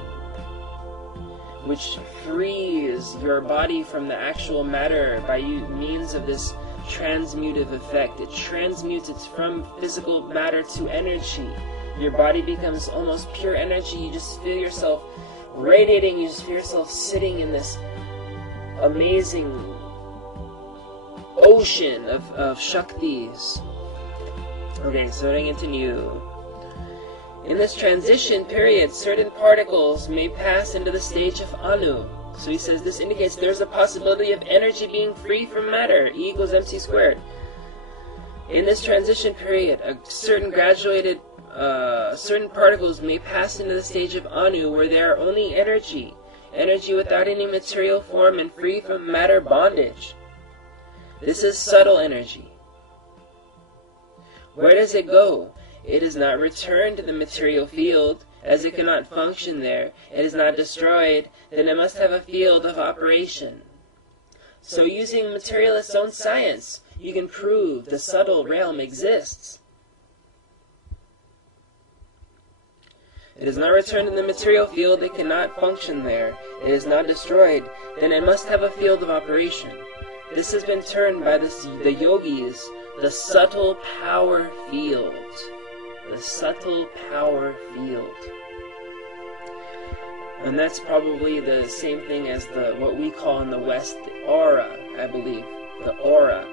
which frees your body from the actual matter by means of this transmutive effect. It transmutes it from physical matter to energy. Your body becomes almost pure energy. You just feel yourself radiating. You just feel yourself sitting in this amazing ocean of Shaktis. Okay, so to continue. In this transition period, certain particles may pass into the stage of Anu. So he says this indicates there's a possibility of energy being free from matter, E equals mc squared. In this transition period, certain particles may pass into the stage of Anu, where they are only energy without any material form and free from matter bondage. This is subtle energy. Where does it go? It is not returned to the material field, as it cannot function there. It is not destroyed, then it must have a field of operation. So using materialist's own science, you can prove the subtle realm exists. It is not returned in the material field, it cannot function there. It is not destroyed, then it must have a field of operation. This has been termed by the yogis the subtle power field. The subtle power field. And that's probably the same thing as what we call in the West the aura, I believe. The aura.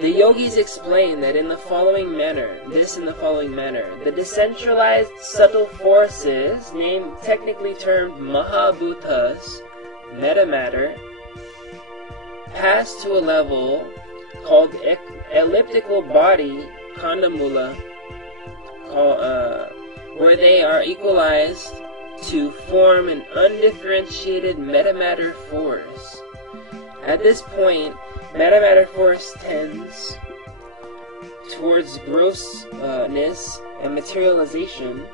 The yogis explain that in the following manner, the decentralized subtle forces, technically termed Mahabhutas, metamatter, pass to a level called elliptical body, Kandamula, where they are equalized to form an undifferentiated metamatter force. At this point, metamatter force tends towards grossness and materialization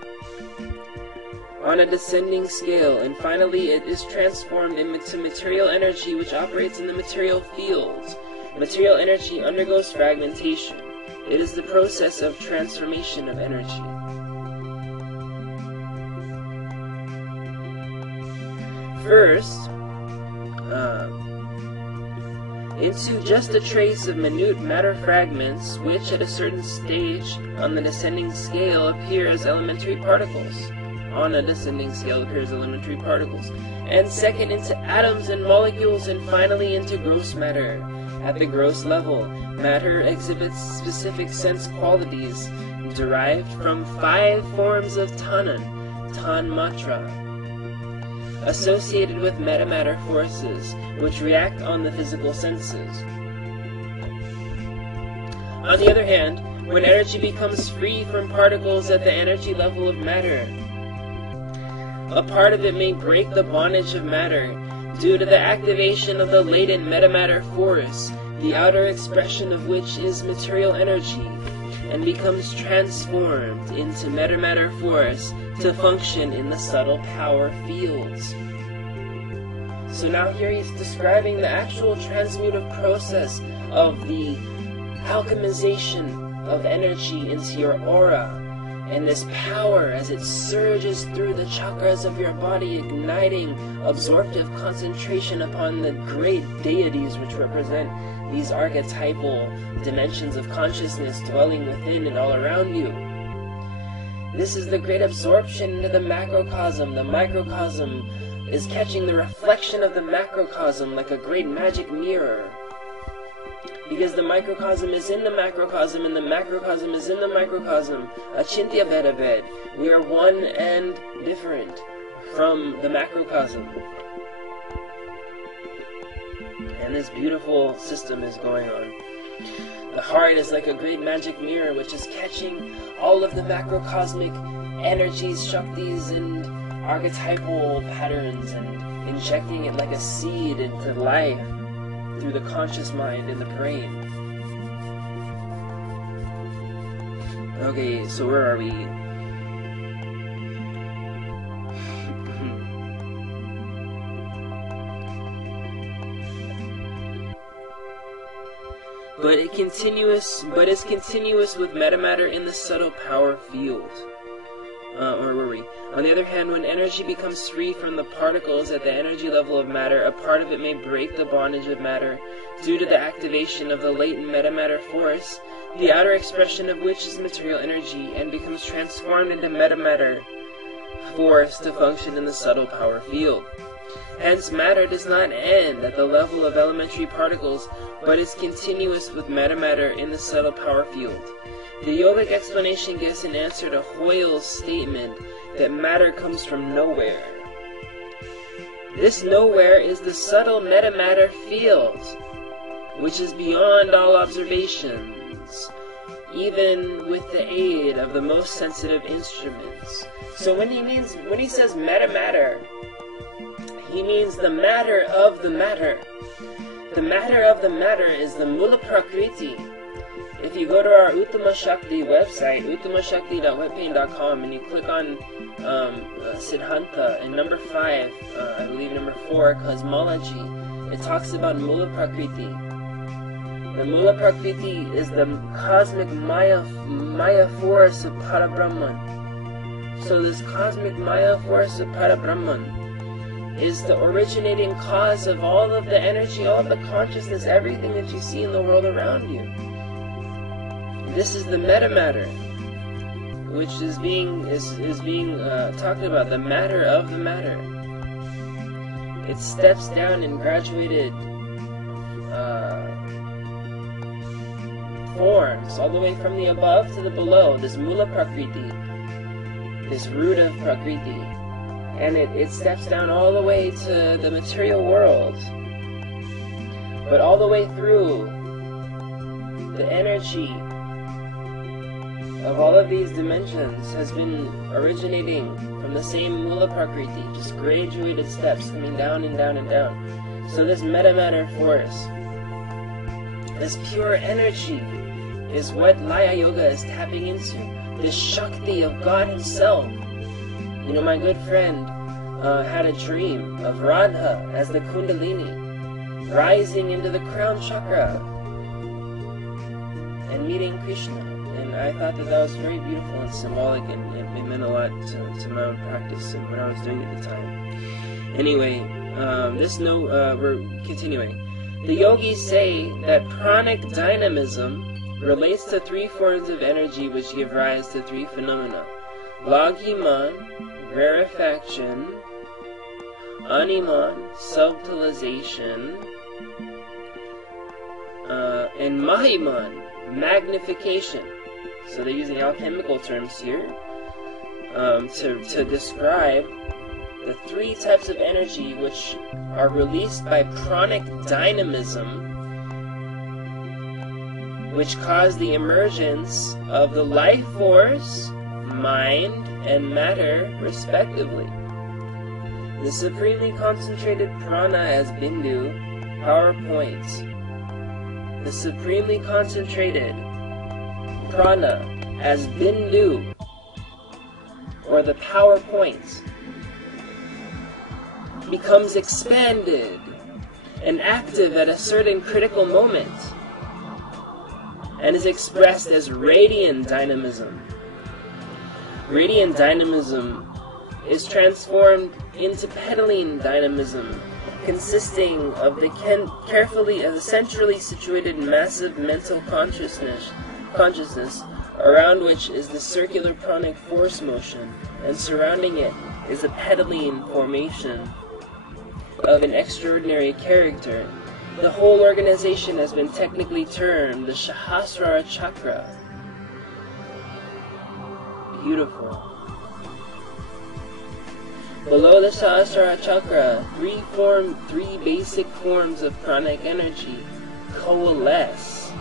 on a descending scale, and finally it is transformed into material energy which operates in the material fields. Material energy undergoes fragmentation. It is the process of transformation of energy. first into just a trace of minute matter fragments, which at a certain stage on the descending scale appear as elementary particles. And second into atoms and molecules, and finally into gross matter. At the gross level, matter exhibits specific sense qualities derived from 5 forms of tanmatra, associated with metamatter forces, which react on the physical senses. On the other hand, when energy becomes free from particles at the energy level of matter, a part of it may break the bondage of matter due to the activation of the latent metamatter force, the outer expression of which is material energy, and becomes transformed into metamatter force to function in the subtle power fields. So now here he's describing the actual transmutive process of the alchemization of energy into your aura, and this power as it surges through the chakras of your body, igniting absorptive concentration upon the great deities which represent these archetypal dimensions of consciousness dwelling within and all around you. This is the great absorption into the macrocosm. The microcosm is catching the reflection of the macrocosm like a great magic mirror. Because the microcosm is in the macrocosm, and the macrocosm is in the microcosm. Achintya Vedabhed. We are one and different from the macrocosm. And this beautiful system is going on. The heart is like a great magic mirror which is catching all of the macrocosmic energies, shaktis, and archetypal patterns and injecting it like a seed into life through the conscious mind in the brain. Okay, so where are we? But it's continuous with metamatter in the subtle power field. Or were we? On the other hand, when energy becomes free from the particles at the energy level of matter, a part of it may break the bondage of matter due to the activation of the latent metamatter force, the outer expression of which is material energy, and becomes transformed into metamatter force to function in the subtle power field. Hence, matter does not end at the level of elementary particles, but is continuous with metamatter in the subtle power field. The Yogic explanation gives an answer to Hoyle's statement that matter comes from nowhere. This nowhere is the subtle metamatter field, which is beyond all observations, even with the aid of the most sensitive instruments. So when he says metamatter, he means the matter of the matter. The matter of the matter is the Mula Prakriti. If you go to our Uttama Shakti website, uttamashakti.webpain.com, and you click on Siddhanta, and number 5, I believe number 4, cosmology, it talks about Mula Prakriti. The Mula Prakriti is the cosmic Maya force of Parabrahman. So this cosmic Maya force of Parabrahman is the originating cause of all of the energy, all of the consciousness, everything that you see in the world around you. This is the metamatter, which is being talked about, the matter of the matter. It steps down in graduated forms, all the way from the above to the below, this Mula Prakriti, this root of Prakriti. And it steps down all the way to the material world. But all the way through, the energy of all of these dimensions has been originating from the same Mula Prakriti, just graduated steps coming down and down and down. So this metamatter force, this pure energy, is what Laya Yoga is tapping into. This Shakti of God Himself. You know, my good friend had a dream of Radha as the Kundalini, rising into the crown chakra and meeting Krishna. And I thought that was very beautiful and symbolic, and it meant a lot to my own practice and what I was doing at the time. Anyway, We're continuing. The yogis say that pranic dynamism relates to three forms of energy which give rise to three phenomena: Laghiman, rarefaction; Animan, subtilization; and Mahiman, magnification. So they're using alchemical terms here to describe the three types of energy which are released by pranic dynamism, which cause the emergence of the life force, mind, and matter, respectively. The supremely concentrated prana as bindu, power points. The supremely concentrated prana as bindu, or the power points, becomes expanded and active at a certain critical moment, and is expressed as radiant dynamism. Radiant dynamism is transformed into pedaling dynamism, consisting of the centrally situated massive mental consciousness around which is the circular pranic force motion, and surrounding it is a pedaling formation of an extraordinary character. The whole organization has been technically termed the Sahasrara Chakra. Beautiful. Below the Sahasrara Chakra, three basic forms of pranic energy coalesce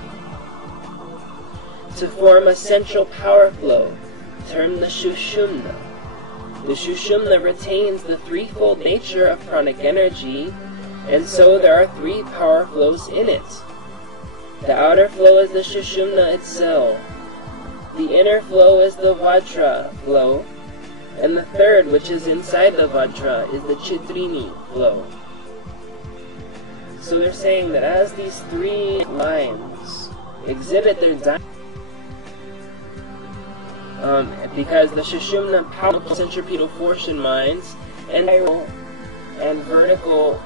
to form a central power flow, termed the Sushumna. The Sushumna retains the threefold nature of pranic energy, and so there are three power flows in it. The outer flow is the Sushumna itself. The inner flow is the Vajra flow, and the third, which is inside the Vajra, is the Chitrini flow. So they're saying that as these three lines exhibit their because the Sushumna powerful centripetal force in minds, and vertical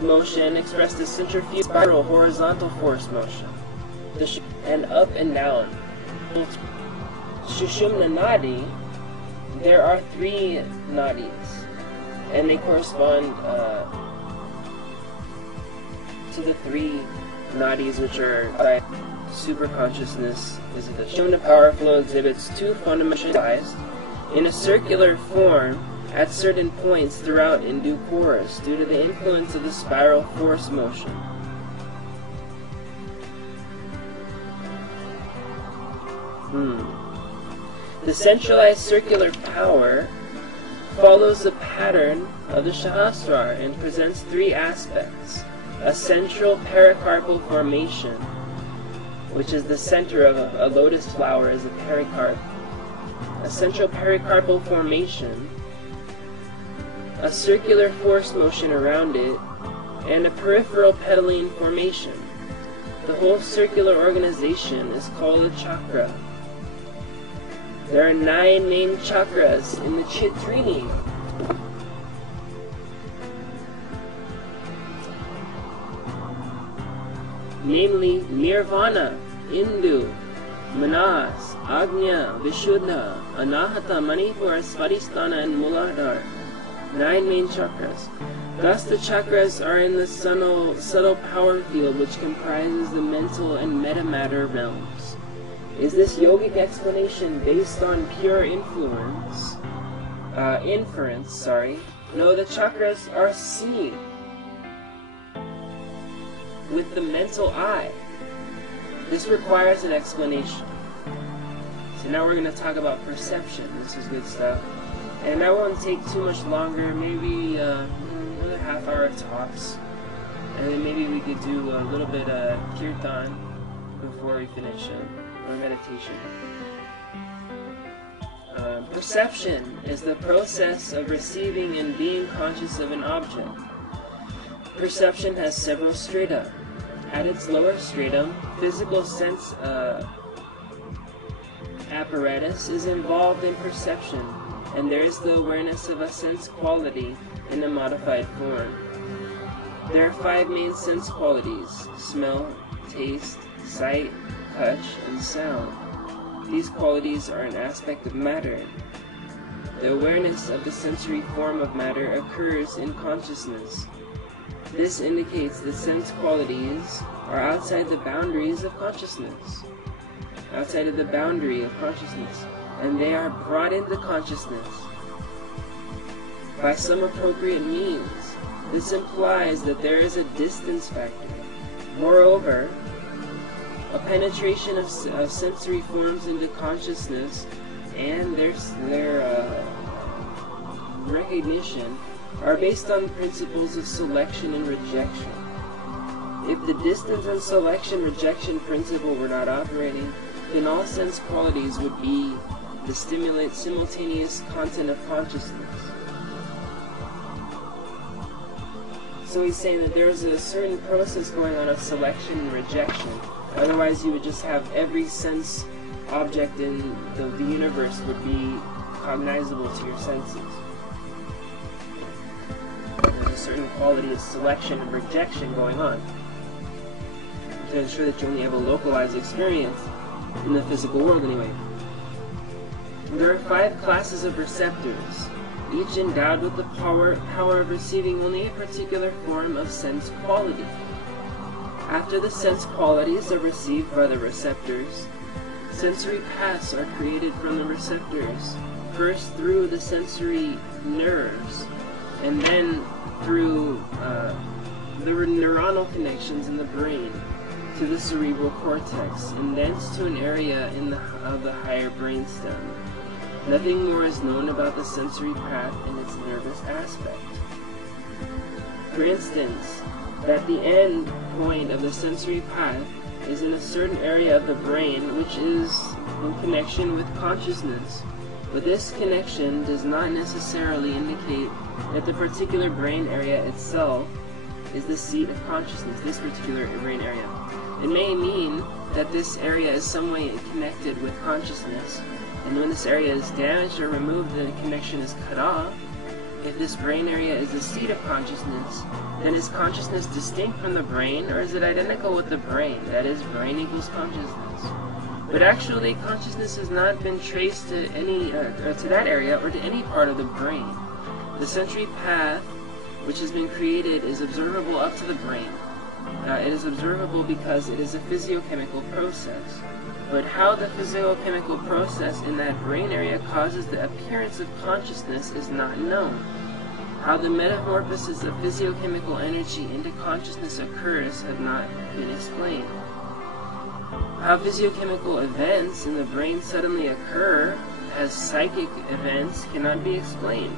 motion expressed as centrifugal spiral horizontal force motion, and up and down. Sushumna Nadi, there are three nadis, and they correspond to the three nadis which are super consciousness. Is the Sushumna power flow exhibits two fundamental lines in a circular form at certain points throughout in due course, due to the influence of the spiral force motion. The centralized circular power follows the pattern of the Sahasrara and presents three aspects: a central pericarpal formation, which is the center of a lotus flower is a pericarp, a central pericarpal formation, a circular force motion around it, and a peripheral pedaling formation. The whole circular organization is called a chakra. There are 9 main chakras in the Chitrini. Namely Nirvana, Indu, Manas, Agnya, Vishuddha, Anahata, Manipura, Svadhisthana, and Muladhara. 9 main chakras. Thus the chakras are in the subtle power field which comprises the mental and metamatter realms. Is this yogic explanation based on pure inference? No, the chakras are seen with the mental eye. This requires an explanation. So now we're going to talk about perception. This is good stuff. And that won't take too much longer, maybe another half hour tops. And then maybe we could do a little bit of kirtan before we finish our meditation. Perception is the process of receiving and being conscious of an object. Perception has several strata. At its lower stratum, physical sense apparatus is involved in perception. and there is the awareness of a sense quality in a modified form. There are 5 main sense qualities: smell, taste, sight, touch, and sound. These qualities are an aspect of matter. The awareness of the sensory form of matter occurs in consciousness. This indicates that sense qualities are outside the boundaries of consciousness, outside of the boundary of consciousness, and they are brought into consciousness by some appropriate means. This implies that there is a distance factor. Moreover, a penetration of sensory forms into consciousness and their recognition are based on principles of selection and rejection. If the distance and selection-rejection principle were not operating, then all sense qualities would be the simultaneous content of consciousness. So he's saying that there's a certain process going on of selection and rejection. Otherwise, you would just have every sense object in the universe would be cognizable to your senses. There's a certain quality of selection and rejection going on to ensure that you only have a localized experience in the physical world anyway. There are 5 classes of receptors, each endowed with the power of receiving only a particular form of sense quality. After the sense qualities are received by the receptors, sensory paths are created from the receptors, first through the sensory nerves, and then through the neuronal connections in the brain to the cerebral cortex, and thence to an area of the higher brainstem. Nothing more is known about the sensory path and its nervous aspect. For instance, that the end point of the sensory path is in a certain area of the brain which is in connection with consciousness, but this connection does not necessarily indicate that the particular brain area itself is the seat of consciousness, this particular brain area. It may mean that this area is some way connected with consciousness, and when this area is damaged or removed, the connection is cut off. If this brain area is the seat of consciousness, then is consciousness distinct from the brain, or is it identical with the brain? That is, brain equals consciousness. But actually, consciousness has not been traced to to that area or to any part of the brain. The sensory path, which has been created, is observable up to the brain. It is observable because it is a physiochemical process. But how the physiochemical process in that brain area causes the appearance of consciousness is not known. How the metamorphosis of physiochemical energy into consciousness occurs have not been explained. How physiochemical events in the brain suddenly occur as psychic events cannot be explained.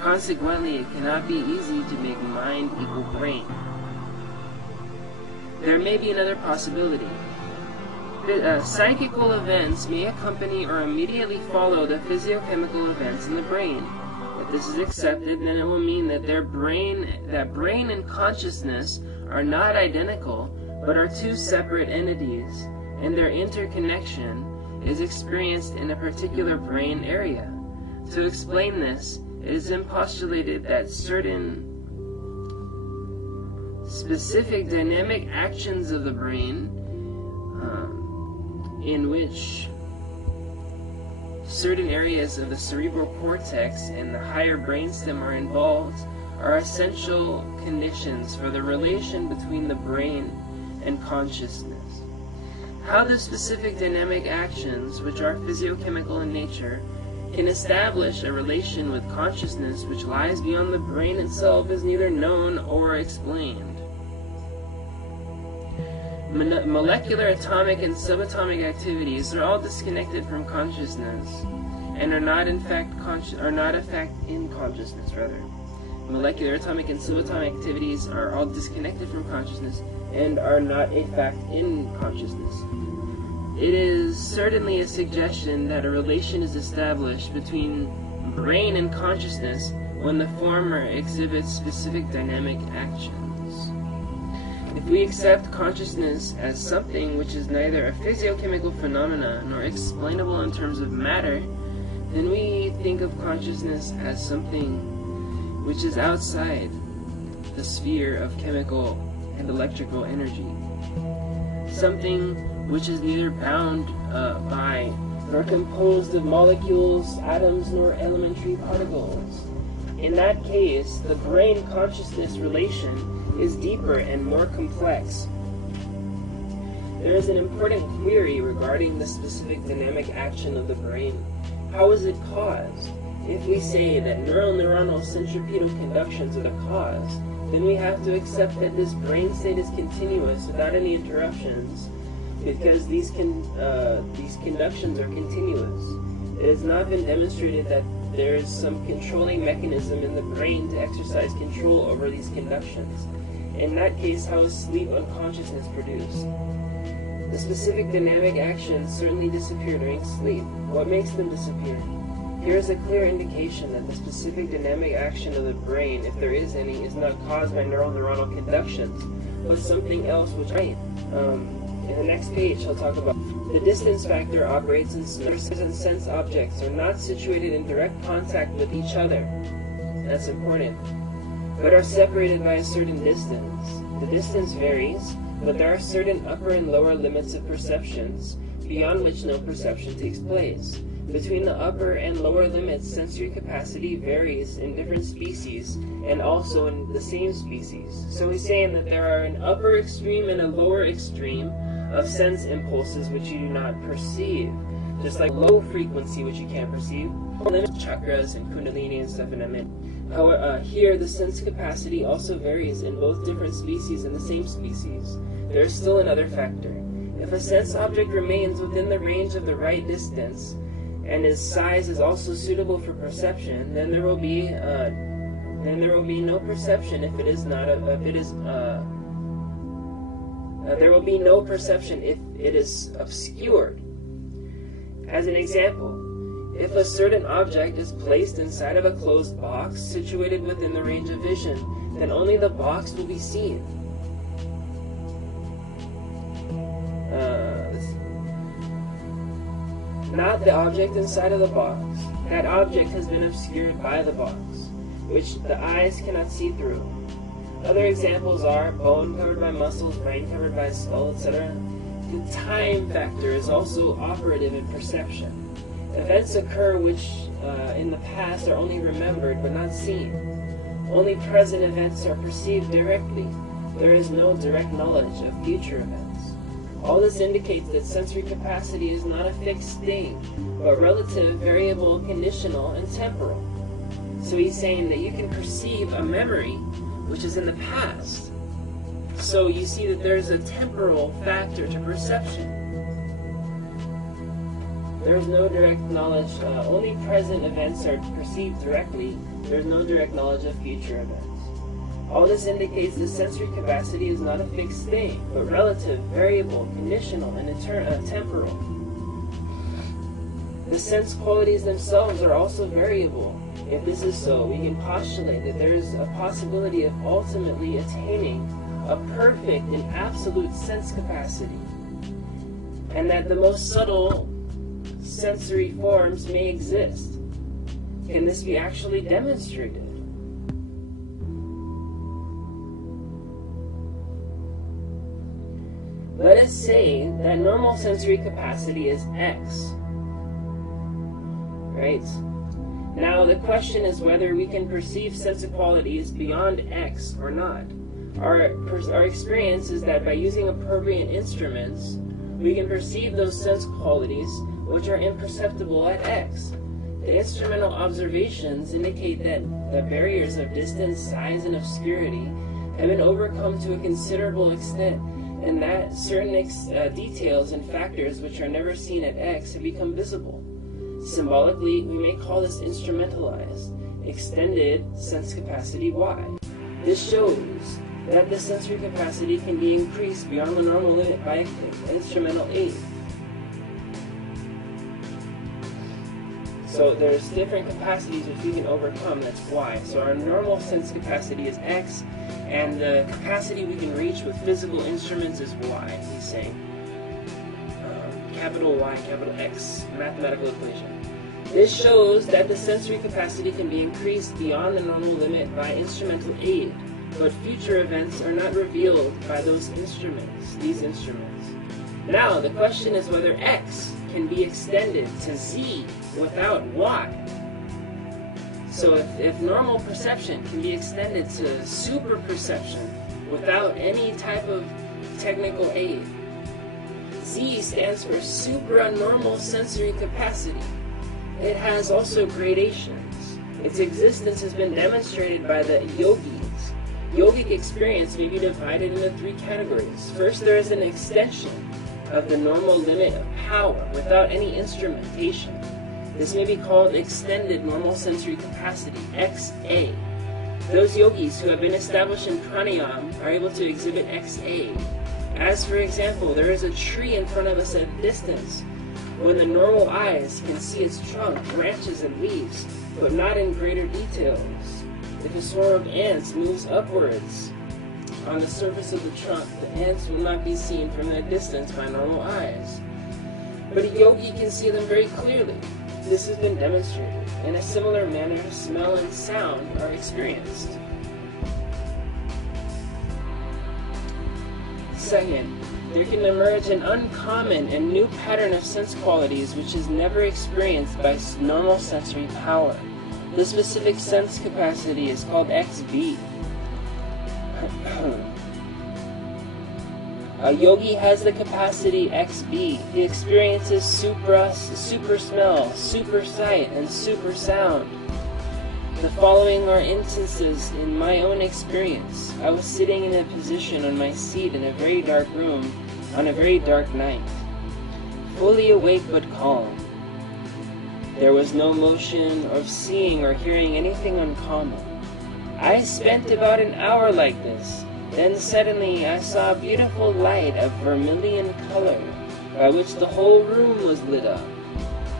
Consequently, it cannot be easy to make mind equal brain. There may be another possibility. Psychical events may accompany or immediately follow the physiochemical events in the brain. If this is accepted, then it will mean that brain and consciousness are not identical, but are 2 separate entities, and their interconnection is experienced in a particular brain area. To explain this, it is postulated that certain specific dynamic actions of the brain in which certain areas of the cerebral cortex and the higher brainstem are involved are essential conditions for the relation between the brain and consciousness. How the specific dynamic actions, which are physiochemical in nature, can establish a relation with consciousness which lies beyond the brain itself is neither known or explained. Molecular, atomic, and subatomic activities are all disconnected from consciousness, and are not in fact in consciousness. Molecular, atomic, and subatomic activities are all disconnected from consciousness and are not a fact in consciousness. It is certainly a suggestion that a relation is established between brain and consciousness when the former exhibits specific dynamic actions. If we accept consciousness as something which is neither a physiochemical phenomena nor explainable in terms of matter, then we think of consciousness as something which is outside the sphere of chemical and electrical energy. Something which is neither bound by nor composed of molecules, atoms, nor elementary particles. In that case, the brain-consciousness relation is deeper and more complex. There is an important query regarding the specific dynamic action of the brain. How is it caused? If we say that neuronal centripetal conductions are the cause, then we have to accept that this brain state is continuous without any interruptions, because these conductions are continuous. It has not been demonstrated that there is some controlling mechanism in the brain to exercise control over these conductions. In that case, how is sleep unconsciousness produced? The specific dynamic actions certainly disappear during sleep. What makes them disappear? Here is a clear indication that the specific dynamic action of the brain, if there is any, is not caused by neuronal conductions, but something else which might. In the next page, he'll talk about the distance factor operates in nerves and sense objects are not situated in direct contact with each other. That's important. But are separated by a certain distance. The distance varies, but there are certain upper and lower limits of perceptions, beyond which no perception takes place. Between the upper and lower limits, sensory capacity varies in different species and also in the same species. So he's saying that there are an upper extreme and a lower extreme of sense impulses which you do not perceive. Just like low frequency which you can't perceive, chakras and kundalini and stuff in a minute. However, here the sense capacity also varies in both different species and the same species. There is still another factor. If a sense object remains within the range of the right distance, and its size is also suitable for perception, then there will be no perception if it is not there will be no perception if it is obscured. As an example, if a certain object is placed inside of a closed box situated within the range of vision, then only the box will be seen. Not the object inside of the box. That object has been obscured by the box, which the eyes cannot see through. Other examples are bone covered by muscles, brain covered by skull, etc. The time factor is also operative in perception. Events occur which in the past are only remembered but not seen. Only present events are perceived directly. There is no direct knowledge of future events. All this indicates that sensory capacity is not a fixed thing, but relative, variable, conditional, and temporal. So he's saying that you can perceive a memory which is in the past. So you see that there's a temporal factor to perception. There's no direct knowledge. Only present events are perceived directly. There's no direct knowledge of future events. All this indicates that sensory capacity is not a fixed thing, but relative, variable, conditional, and temporal. The sense qualities themselves are also variable. If this is so, we can postulate that there is a possibility of ultimately attaining a perfect and absolute sense capacity, and that the most subtle sensory forms may exist. Can this be actually demonstrated? Let us say that normal sensory capacity is X, right? Now the question is whether we can perceive sense qualities beyond X or not. Our experience is that by using appropriate instruments, we can perceive those sense qualities which are imperceptible at X. The instrumental observations indicate that the barriers of distance, size, and obscurity have been overcome to a considerable extent, and that certain details and factors which are never seen at X have become visible. Symbolically, we may call this instrumentalized, extended sense capacity Y. This shows that the sensory capacity can be increased beyond the normal limit by instrumental aid. So there's different capacities which we can overcome, that's Y. So our normal sense capacity is X, and the capacity we can reach with physical instruments is Y, he's saying. Capital Y, capital X, mathematical equation. This shows that the sensory capacity can be increased beyond the normal limit by instrumental aid, but future events are not revealed by these instruments. Now, the question is whether X can be extended to Z without Y. So if normal perception can be extended to super perception without any type of technical aid, Z stands for supranormal sensory capacity. It has also gradations. Its existence has been demonstrated by the yogis. Yogic experience may be divided into 3 categories. First, there is an extension of the normal limit of power without any instrumentation. This may be called extended normal sensory capacity, XA. Those yogis who have been established in pranayama are able to exhibit XA. As for example, there is a tree in front of us at a distance, when the normal eyes can see its trunk, branches, and leaves, but not in greater details. If a swarm of ants moves upwards on the surface of the trunk, the ants will not be seen from that distance by normal eyes. But a yogi can see them very clearly. This has been demonstrated. In a similar manner, smell and sound are experienced. Second, there can emerge an uncommon and new pattern of sense qualities which is never experienced by normal sensory power. The specific sense capacity is called XB. A yogi has the capacity XB. He experiences super smell, super sight, and super sound. The following are instances in my own experience. I was sitting in a position on my seat in a very dark room on a very dark night, fully awake but calm. There was no motion of seeing or hearing anything uncommon. I spent about an hour like this. Then suddenly I saw a beautiful light of vermilion color, by which the whole room was lit up.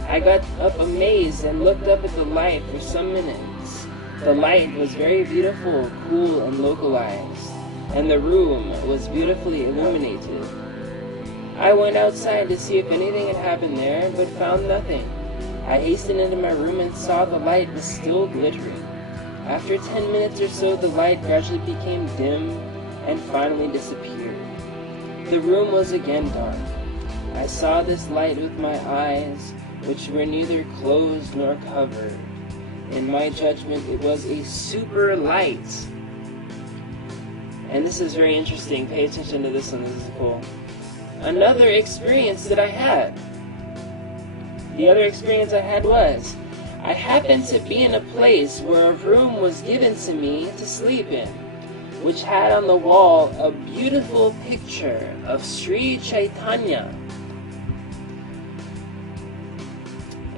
I got up amazed and looked up at the light for some minutes. The light was very beautiful, cool, and localized, and the room was beautifully illuminated. I went outside to see if anything had happened there, but found nothing. I hastened into my room and saw the light was still glittering. After 10 minutes or so, the light gradually became dim and finally disappeared. The room was again dark. I saw this light with my eyes, which were neither closed nor covered. In my judgment, it was a super light. And this is very interesting. Pay attention to this one. This is cool. Another experience that I had. The other experience I had was, I happened to be in a place where a room was given to me to sleep in, which had on the wall a beautiful picture of Sri Chaitanya.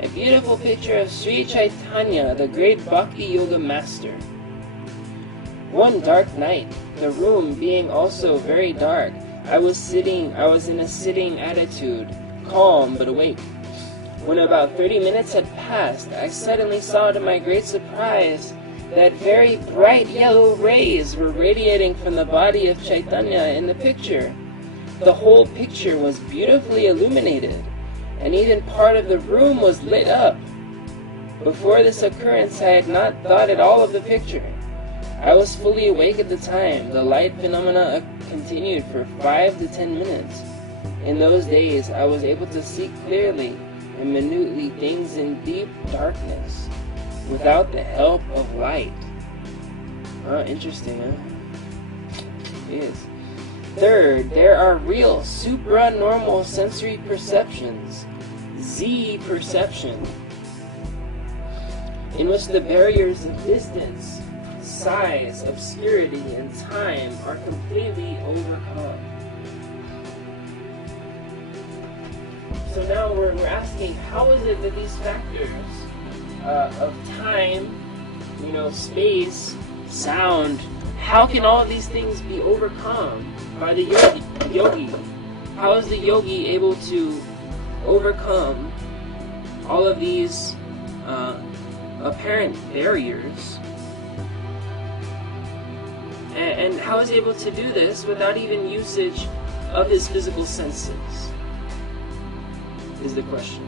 A beautiful picture of Sri Chaitanya, the great Bhakti Yoga master. One dark night, the room being also very dark, I was in a sitting attitude, calm but awake. When about 30 minutes had passed, I suddenly saw to my great surprise that very bright yellow rays were radiating from the body of Chaitanya in the picture. The whole picture was beautifully illuminated, and even part of the room was lit up. Before this occurrence, I had not thought at all of the picture. I was fully awake at the time. The light phenomena continued for 5 to 10 minutes. In those days, I was able to see clearly and minutely things in deep darkness, without the help of light. Interesting, huh? Yes. Third, there are real supranormal sensory perceptions, Z perception, in which the barriers of distance, size, obscurity, and time are completely overcome. So now we're asking, how is it that these factors of time, space, sound, how can all of these things be overcome by the yogi? How is the yogi able to overcome all of these apparent barriers? And how is he able to do this without even usage of his physical senses? Is the question.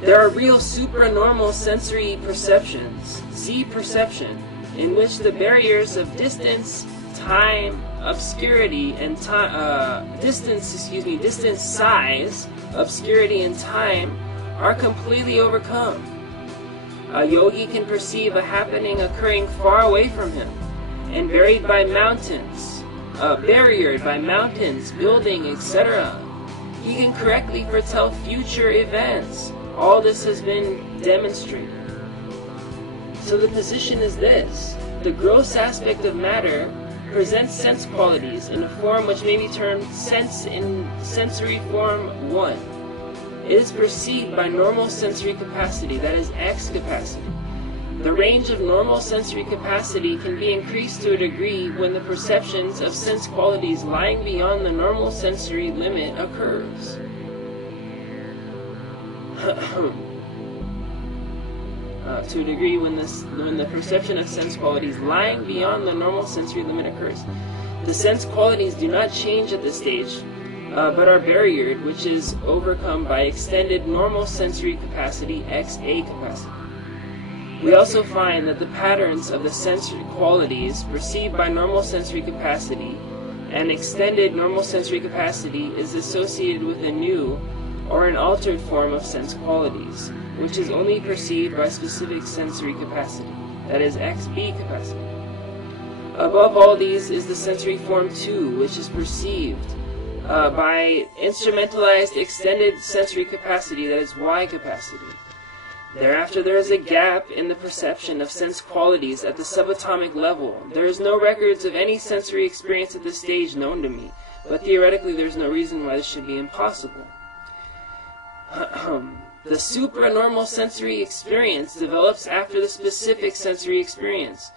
There are real supranormal sensory perceptions, Z perception, in which the barriers of distance, time, obscurity, and distance, size, obscurity, and time are completely overcome. A yogi can perceive a happening occurring far away from him, and barriered by mountains, building, etc. He can correctly foretell future events. All this has been demonstrated. So the position is this: the gross aspect of matter presents sense qualities in a form which may be termed sense in sensory form 1. It is perceived by normal sensory capacity, that is X capacity. The range of normal sensory capacity can be increased to a degree when the perceptions of sense qualities lying beyond the normal sensory limit occurs. To a degree when the perception of sense qualities lying beyond the normal sensory limit occurs. The sense qualities do not change at this stage, but are barriered, which is overcome by extended normal sensory capacity, XA capacity. We also find that the patterns of the sensory qualities perceived by normal sensory capacity and extended normal sensory capacity is associated with a new or an altered form of sense qualities, which is only perceived by specific sensory capacity, that is XB capacity. Above all these is the sensory form 2, which is perceived by instrumentalized extended sensory capacity, that is Y capacity. Thereafter there is a gap in the perception of sense qualities at the subatomic level. There is no records of any sensory experience at this stage known to me, but theoretically there is no reason why this should be impossible. The supranormal sensory experience develops after the specific sensory experience.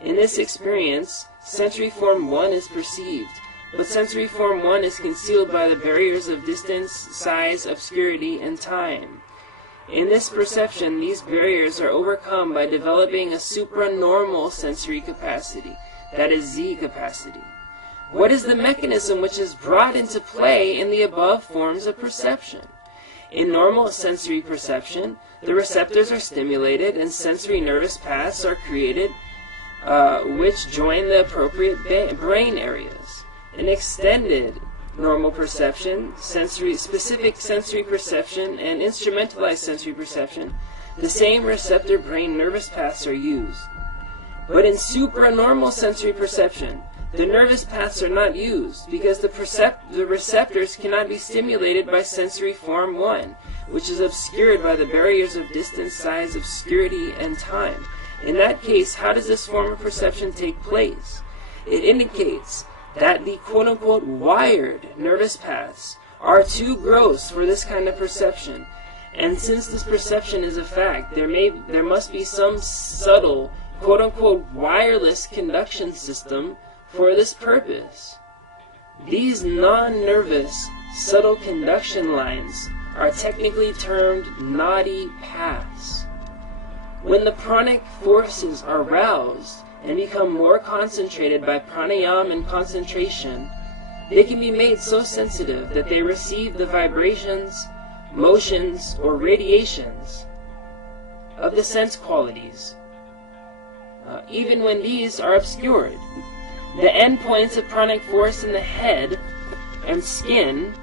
In this experience, sensory form 1 is perceived, but sensory form 1 is concealed by the barriers of distance, size, obscurity, and time. In this perception, these barriers are overcome by developing a supranormal sensory capacity, that is Z capacity. What is the mechanism which is brought into play in the above forms of perception? In normal sensory perception, the receptors are stimulated and sensory nervous paths are created which join the appropriate brain areas. In extended normal perception, specific sensory perception, and instrumentalized sensory perception, the same receptor brain nervous paths are used. But in supranormal sensory perception, the nervous paths are not used because the receptors cannot be stimulated by sensory form 1, which is obscured by the barriers of distance, size, obscurity, and time. In that case, how does this form of perception take place? It indicates that the quote-unquote wired nervous paths are too gross for this kind of perception, and since this perception is a fact, there must be some subtle quote-unquote wireless conduction system for this purpose. These non-nervous subtle conduction lines are technically termed Nadi paths. When the pranic forces are roused and become more concentrated by pranayama and concentration, they can be made so sensitive that they receive the vibrations, motions, or radiations of the sense qualities, even when these are obscured. The endpoints of pranic force in the head and skin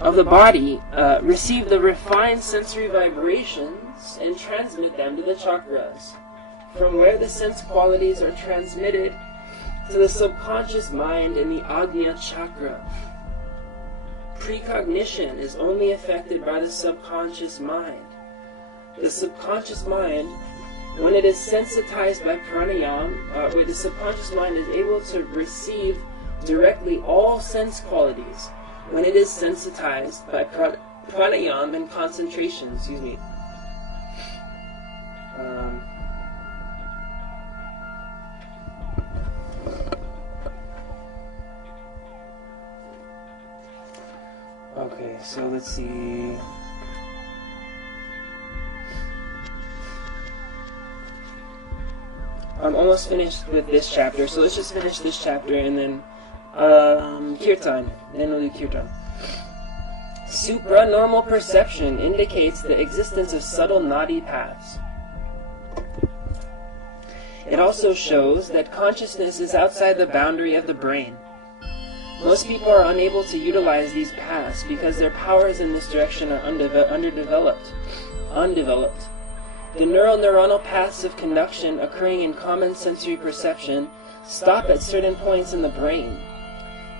of the body receive the refined sensory vibrations and transmit them to the chakras, from where the sense qualities are transmitted to the subconscious mind in the Ajna chakra. Precognition is only affected by the subconscious mind. The subconscious mind, when it is sensitized by pranayama, where the subconscious mind is able to receive directly all sense qualities, when it is sensitized by pranayama and concentration, Okay, so let's see. I'm almost finished with this chapter, so let's just finish this chapter and then kirtan. Then we'll do kirtan. Supranormal perception indicates the existence of subtle nadi paths. It also shows that consciousness is outside the boundary of the brain. Most people are unable to utilize these paths because their powers in this direction are undeveloped. The neuronal paths of conduction occurring in common sensory perception stop at certain points in the brain.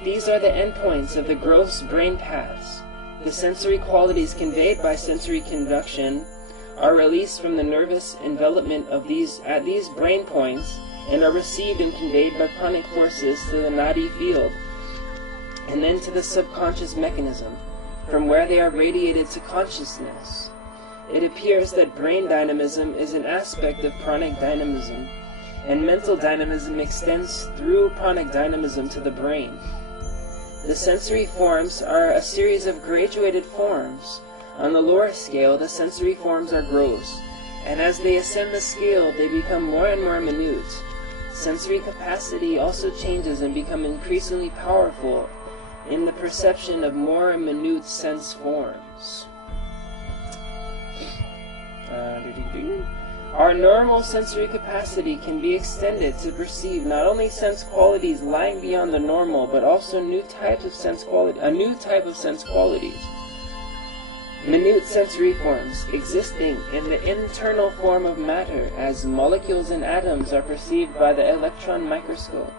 These are the endpoints of the gross brain paths. The sensory qualities conveyed by sensory conduction are released from the nervous envelopment of these brain points and are received and conveyed by pranic forces to the nadi field and then to the subconscious mechanism, from where they are radiated to consciousness. It appears that brain dynamism is an aspect of pranic dynamism, and mental dynamism extends through pranic dynamism to the brain. The sensory forms are a series of graduated forms. On the lower scale, the sensory forms are gross, and as they ascend the scale, they become more and more minute. Sensory capacity also changes and becomes increasingly powerful in the perception of more minute sense forms. Our normal sensory capacity can be extended to perceive not only sense qualities lying beyond the normal, but also a new type of sense qualities. Minute sensory forms existing in the internal form of matter as molecules and atoms are perceived by the electron microscope.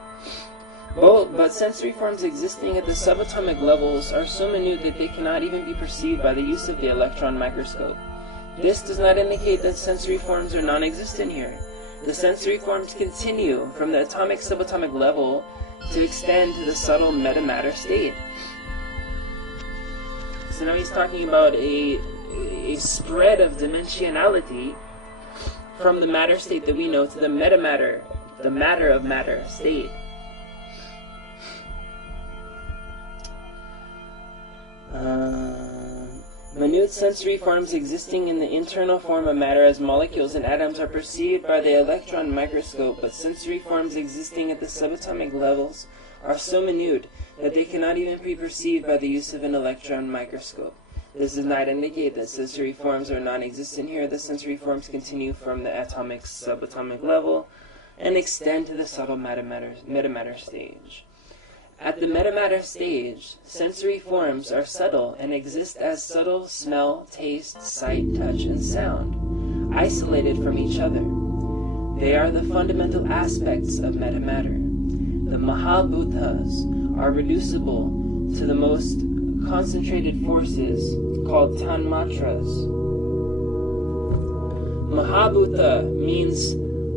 But sensory forms existing at the subatomic levels are so minute that they cannot even be perceived by the use of the electron microscope. This does not indicate that sensory forms are non-existent here. The sensory forms continue from the atomic subatomic level to extend to the subtle metamatter state. So now he's talking about a spread of dimensionality from the matter state that we know to the metamatter, the matter of matter state. Minute sensory forms existing in the internal form of matter as molecules and atoms are perceived by the electron microscope, but sensory forms existing at the subatomic levels are so minute that they cannot even be perceived by the use of an electron microscope. This does not indicate that sensory forms are non-existent here. The sensory forms continue from the atomic subatomic level and extend to the subtle metamatter stage. At the metamatter stage, sensory forms are subtle and exist as subtle smell, taste, sight, touch, and sound, isolated from each other. They are the fundamental aspects of metamatter. The Mahabhutas are reducible to the most concentrated forces called tanmatras. Mahabhuta means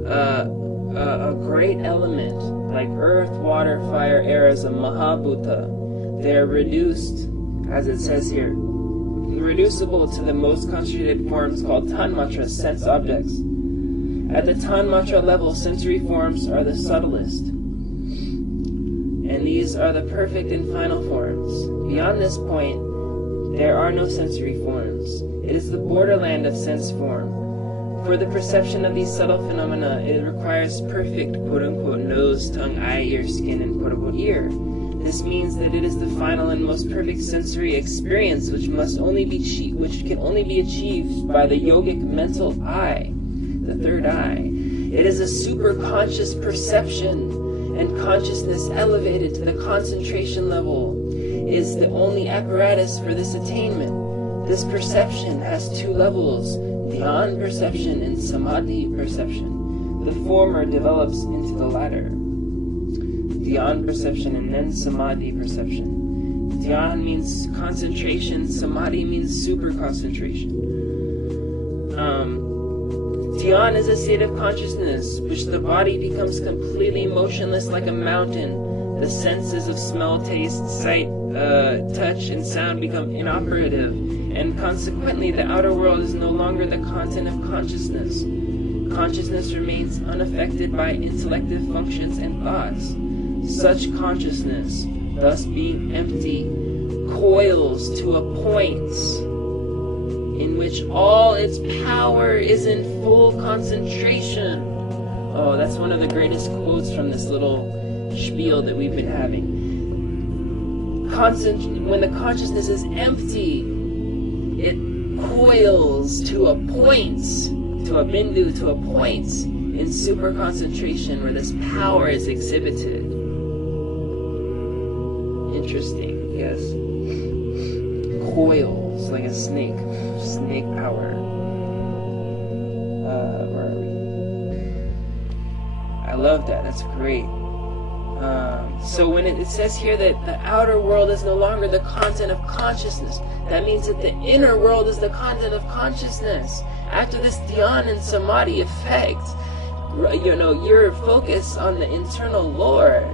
a great element, like earth, water, fire, air is a Mahabhuta. They are reduced, as it says here, reducible to the most concentrated forms called tanmatras, sense objects. At the tanmatra level, sensory forms are the subtlest, and these are the perfect and final forms. Beyond this point, there are no sensory forms. It is the borderland of sense form. For the perception of these subtle phenomena, it requires perfect, quote-unquote, nose, tongue, eye, ear, skin, and quote-unquote, ear. This means that it is the final and most perfect sensory experience which can only be achieved by the yogic mental eye, the third eye. It is a superconscious perception, and consciousness elevated to the concentration level is the only apparatus for this attainment. This perception has two levels, Dhyan perception and Samadhi perception. The former develops into the latter. Dhyan perception and then Samadhi perception. Dhyan means concentration, Samadhi means super concentration. Dhyan is a state of consciousness which the body becomes completely motionless like a mountain. The senses of smell, taste, sight, touch, and sound become inoperative, and consequently the outer world is no longer the content of consciousness. Consciousness remains unaffected by intellective functions and thoughts. Such consciousness, thus being empty, coils to a point in which all its power is in full concentration. Oh, that's one of the greatest quotes from this little spiel that we've been having. when the consciousness is empty, it coils to a point, to a bindu, to a point in super concentration where this power is exhibited. Interesting, yes. Coils like a snake. Snake power. Where are we? I love that. That's great. So when it says here that the outer world is no longer the content of consciousness, that means that the inner world is the content of consciousness. After this dhyan and samadhi effect, your focus on the internal Lord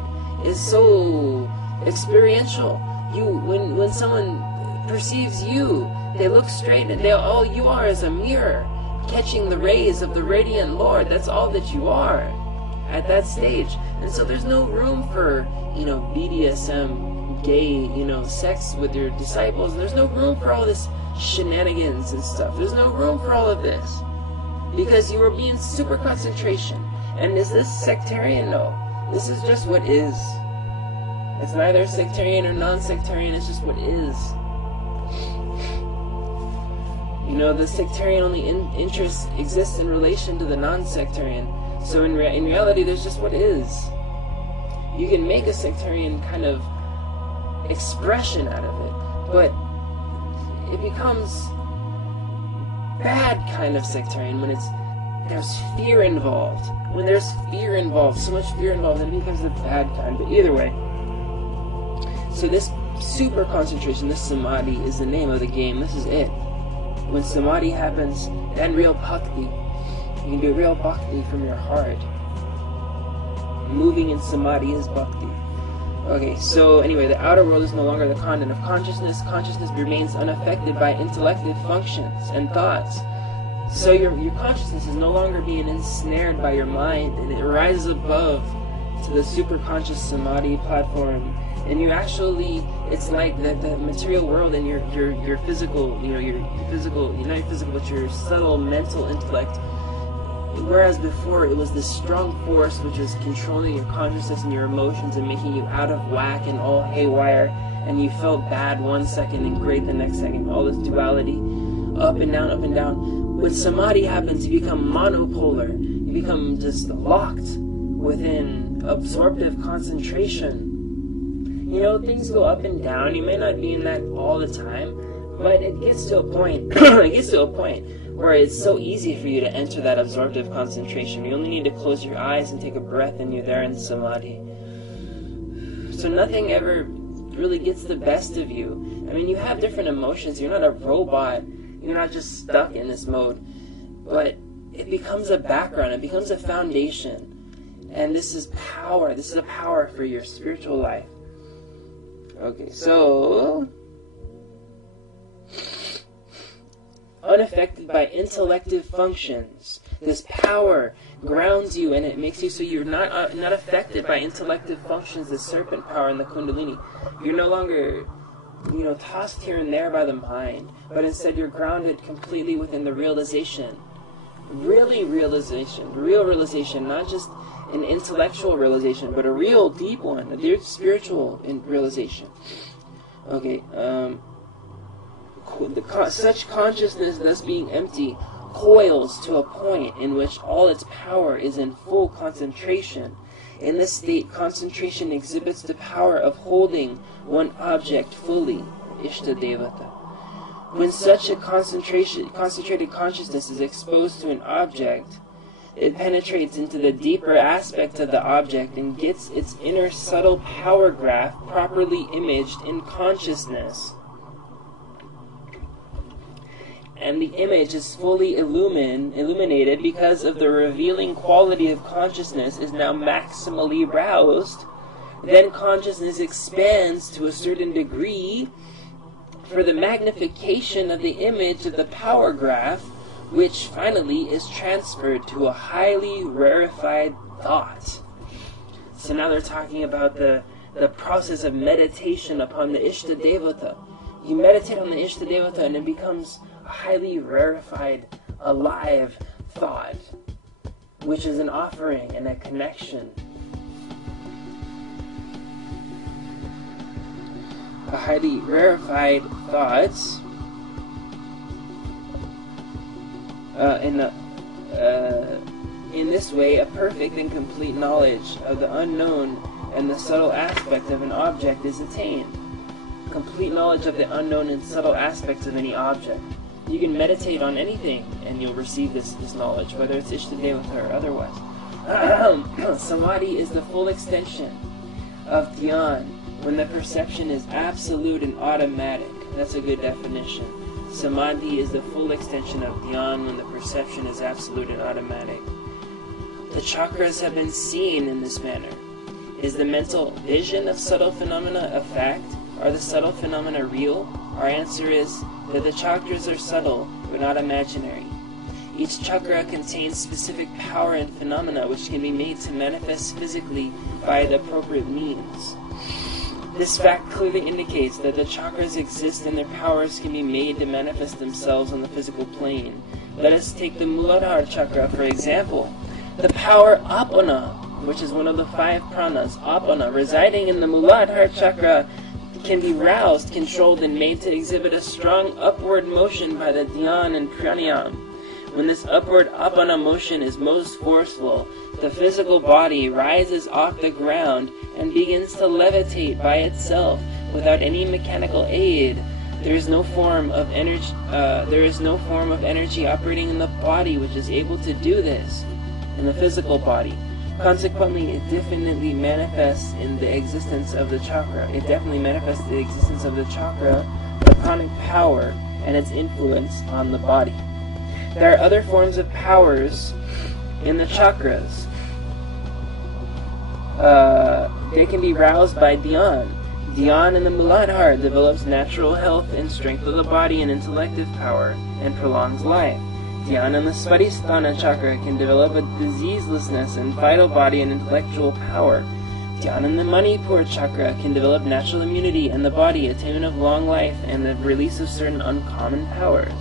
is so experiential. When someone perceives you, they look straight and all you are is a mirror catching the rays of the radiant Lord. That's all that you are at that stage. And so there's no room for, BDSM, gay, sex with your disciples. There's no room for all this shenanigans and stuff. There's no room for all of this. Because you are being super concentration. And is this sectarian? No. This is just what is. It's neither sectarian or non-sectarian, it's just what is. The sectarian only interest exists in relation to the non-sectarian. So in reality, there's just what is. You can make a sectarian kind of expression out of it, but it becomes bad kind of sectarian when there's fear involved. When there's fear involved, so much fear involved, then it becomes the bad kind. But either way, so this super concentration, this samadhi, is the name of the game. This is it. When samadhi happens, then real bhakti. You can do real bhakti from your heart. Moving in samadhi is bhakti. Okay, so anyway, the outer world is no longer the content of consciousness. Consciousness remains unaffected by intellective functions and thoughts. So your consciousness is no longer being ensnared by your mind, and it rises above to the superconscious samadhi platform. And you actually, it's like the material world and your physical, your physical, not your physical, but your subtle mental intellect. Whereas before it was this strong force which was controlling your consciousness and your emotions and making you out of whack and all haywire, and you felt bad one second and great the next second. All this duality, up and down, up and down. When samadhi happens, you become monopolar. You become just locked within absorptive concentration. Things go up and down. You may not be in that all the time, but it gets to a point. Where it's so easy for you to enter that absorptive concentration. You only need to close your eyes and take a breath, and you're there in samadhi. So nothing ever really gets the best of you. I mean, you have different emotions. You're not a robot. You're not just stuck in this mode. But it becomes a background. It becomes a foundation. And this is power. This is a power for your spiritual life. Okay, so unaffected by intellective functions. This power grounds you, and it makes you so you're not affected by intellective functions, the serpent power and the kundalini. You're no longer, tossed here and there by the mind, but instead you're grounded completely within the realization. Real realization, not just an intellectual realization, but a real deep one, a deep spiritual realization. Okay, such consciousness, thus being empty, coils to a point in which all its power is in full concentration. In this state, concentration exhibits the power of holding one object fully, Ishta Devata. When such a concentrated consciousness is exposed to an object, it penetrates into the deeper aspect of the object and gets its inner subtle power graph properly imaged in consciousness. And the image is fully illuminated because of the revealing quality of consciousness is now maximally roused. Then consciousness expands to a certain degree for the magnification of the image of the power graph, which finally is transferred to a highly rarefied thought. So now they're talking about the process of meditation upon the Ishta Devata. You meditate on the Ishta Devata and it becomes a highly rarefied, alive thought, which is an offering and a connection. a highly rarefied thoughts, in this way, a perfect and complete knowledge of the unknown and the subtle aspect of an object is attained. Complete knowledge of the unknown and subtle aspects of any object. You can meditate on anything and you'll receive this knowledge, whether it's Ishtadevata or otherwise. Samadhi is the full extension of dhyan when the perception is absolute and automatic. That's a good definition. Samadhi is the full extension of dhyan when the perception is absolute and automatic. The chakras have been seen in this manner. Is the mental vision of subtle phenomena a fact? Are the subtle phenomena real? Our answer is that the chakras are subtle, but not imaginary. Each chakra contains specific power and phenomena which can be made to manifest physically by the appropriate means. This fact clearly indicates that the chakras exist and their powers can be made to manifest themselves on the physical plane. Let us take the Muladhara chakra for example. The power apana, which is one of the 5 pranas, apana, residing in the Muladhara chakra, can be roused, controlled, and made to exhibit a strong upward motion by the dhyan and pranayam. When this upward apana motion is most forceful, the physical body rises off the ground and begins to levitate by itself without any mechanical aid. There is no form of energy. Operating in the body which is able to do this in the physical body. Consequently, it definitely manifests in the existence of the chakra. It definitely manifests the existence of the chakra, the pranic power, and its influence on the body. There are other forms of powers in the chakras. They can be roused by dhyan. Dhyan in the Muladhara develops natural health and strength of the body and intellective power, and prolongs life. Dhyan in the Svadhisthana chakra can develop a diseaselessness and vital body and intellectual power. Dhyan in the Manipur chakra can develop natural immunity and the body, attainment of long life, and the release of certain uncommon powers.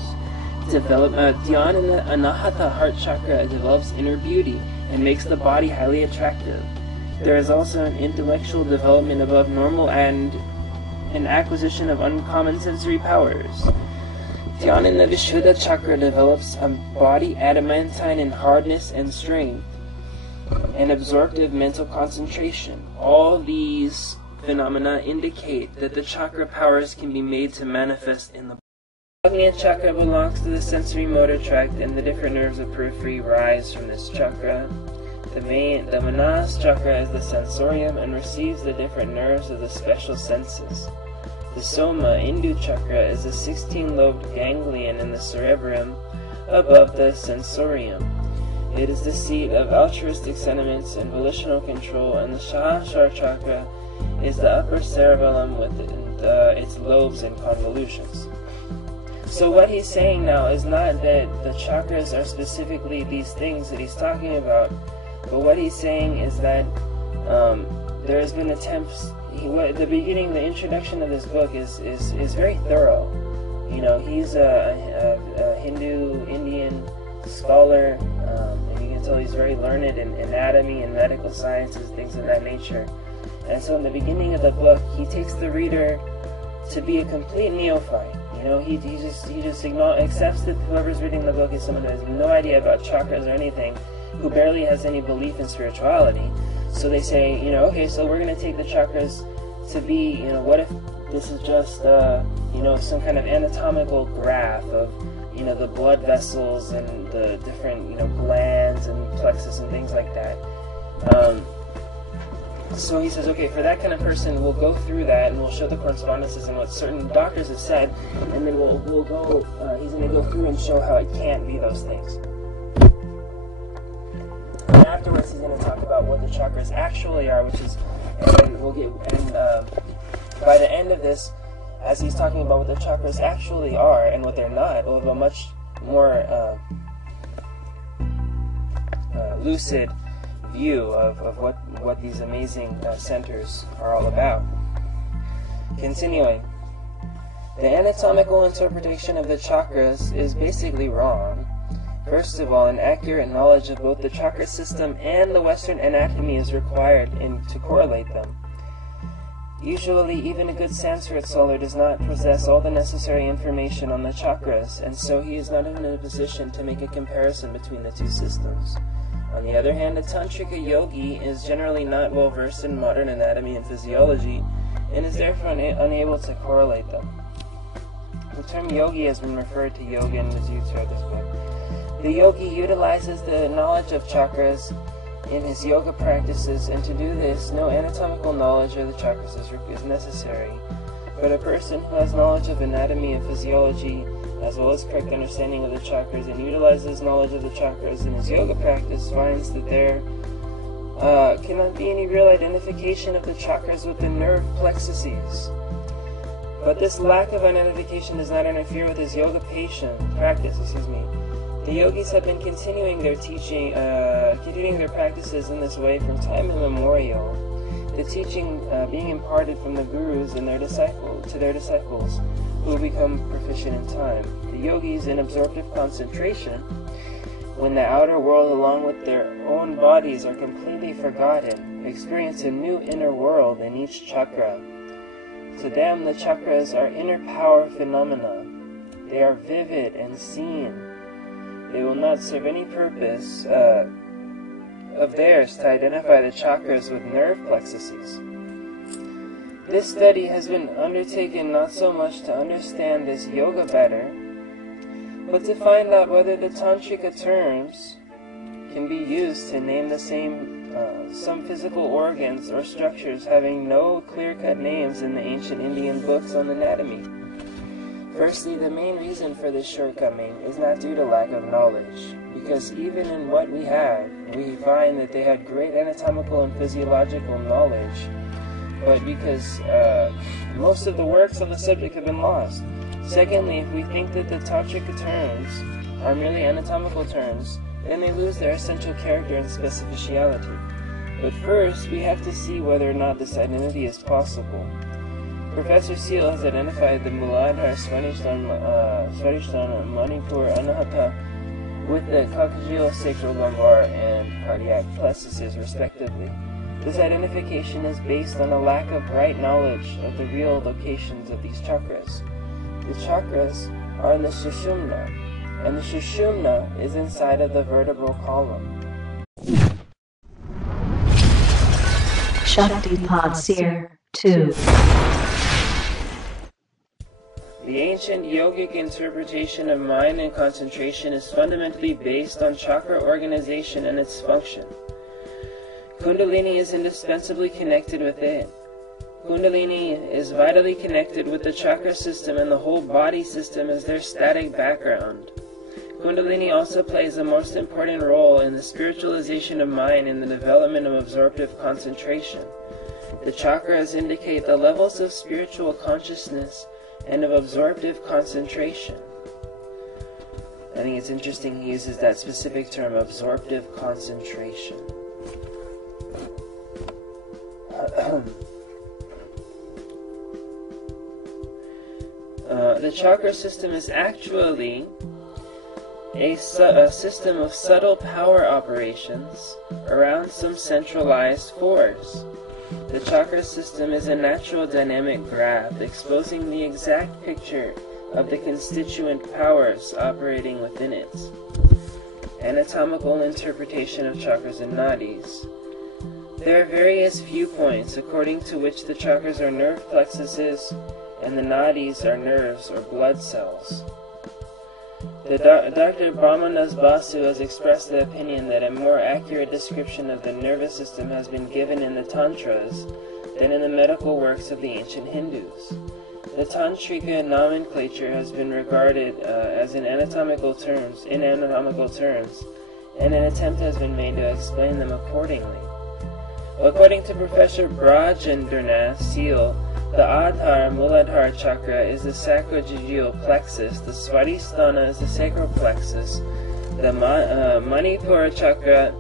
Dhyan in the Anahata heart chakra develops inner beauty and makes the body highly attractive. There is also an intellectual development above normal and an acquisition of uncommon sensory powers. Dhyan in the Vishuddha chakra develops a body adamantine in hardness and strength, and absorptive mental concentration. All these phenomena indicate that the chakra powers can be made to manifest in the body. The Agnya chakra belongs to the sensory motor tract, and the different nerves of periphery rise from this chakra. The Manas chakra is the sensorium and receives the different nerves of the special senses. The Soma Indu chakra is the 16-lobed ganglion in the cerebrum above the sensorium. It is the seat of altruistic sentiments and volitional control, and the Sahasrara chakra is the upper cerebellum with its lobes and convolutions. So what he's saying now is not that the chakras are specifically these things that he's talking about, but what he's saying is that there has been attempts. The beginning, the introduction of this book is very thorough. You know, he's a Hindu Indian scholar, and you can tell he's very learned in anatomy and medical sciences, things of that nature. And so in the beginning of the book, he takes the reader to be a complete neophyte. You know, he just accepts that whoever's reading the book is someone who has no idea about chakras or anything, who barely has any belief in spirituality. So they say, you know, okay, so we're going to take the chakras to be, you know, what if this is just, you know, some kind of anatomical graph of, you know, the blood vessels and the different, you know, glands and plexus and things like that. So he says, okay, for that kind of person, we'll go through that and we'll show the correspondences and what certain doctors have said, and then we'll go, he's going to go through and show how it can't be those things. And afterwards, he's going to talk about what the chakras actually are, which is, and we'll get, and by the end of this, as he's talking about what the chakras actually are and what they're not, we'll have a much more lucid view of what these amazing centers are all about. Continuing, the anatomical interpretation of the chakras is basically wrong. First of all, an accurate knowledge of both the chakra system and the Western anatomy is required to correlate them. Usually, even a good Sanskrit scholar does not possess all the necessary information on the chakras, and so he is not in a position to make a comparison between the two systems. On the other hand, a tantrika yogi is generally not well versed in modern anatomy and physiology, and is therefore unable to correlate them. The term yogi has been referred to yoga and is used throughout this book. The yogi utilizes the knowledge of chakras in his yoga practices, and to do this, no anatomical knowledge of the chakras is necessary. But a person who has knowledge of anatomy and physiology, as well as correct understanding of the chakras, and utilizes knowledge of the chakras in his yoga practice, finds that there cannot be any real identification of the chakras with the nerve plexuses. But this lack of identification does not interfere with his yoga practice. The yogis have been continuing their practices in this way from time immemorial, the teaching being imparted from the gurus and their disciples, who become proficient in time. The yogis, in absorptive concentration, when the outer world along with their own bodies are completely forgotten, experience a new inner world in each chakra. To them, the chakras are inner power phenomena. They are vivid and seen. They will not serve any purpose of theirs to identify the chakras with nerve plexuses. This study has been undertaken not so much to understand this yoga better, but to find out whether the tantrika terms can be used to name some physical organs or structures having no clear-cut names in the ancient Indian books on anatomy. Firstly, the main reason for this shortcoming is not due to lack of knowledge, because even in what we have, we find that they had great anatomical and physiological knowledge, but because most of the works on the subject have been lost. Secondly, if we think that the tantrika terms are merely anatomical terms, then they lose their essential character and specificality. But first, we have to see whether or not this identity is possible. Professor Seal has identified the Muladhara Swadhisthana Manipur Anahata with the coccygeal sacrolumbar and cardiac plexuses respectively. This identification is based on a lack of right knowledge of the real locations of these chakras. The chakras are in the Sushumna, and the Sushumna is inside of the vertebral column. Shaktipat 2. The ancient yogic interpretation of mind and concentration is fundamentally based on chakra organization and its function. Kundalini is indispensably connected with it. Kundalini is vitally connected with the chakra system and the whole body system as their static background. Kundalini also plays the most important role in the spiritualization of mind and the development of absorptive concentration. The chakras indicate the levels of spiritual consciousness and of absorptive concentration. I think it's interesting he uses that specific term, absorptive concentration. The chakra system is actually a system of subtle power operations around some centralized force. The chakra system is a natural dynamic graph exposing the exact picture of the constituent powers operating within it. Anatomical interpretation of chakras and nadis. There are various viewpoints according to which the chakras are nerve plexuses and the nadis are nerves or blood cells. Dr. Brahmanas Basu has expressed the opinion that a more accurate description of the nervous system has been given in the Tantras than in the medical works of the ancient Hindus. The Tantrika nomenclature has been regarded as in anatomical terms, and an attempt has been made to explain them accordingly. According to Professor Brajendranath Seal, the Adhar Muladhara chakra is the sacrogeggial plexus, the Swadhisthana is the sacral plexus, the Manipura chakra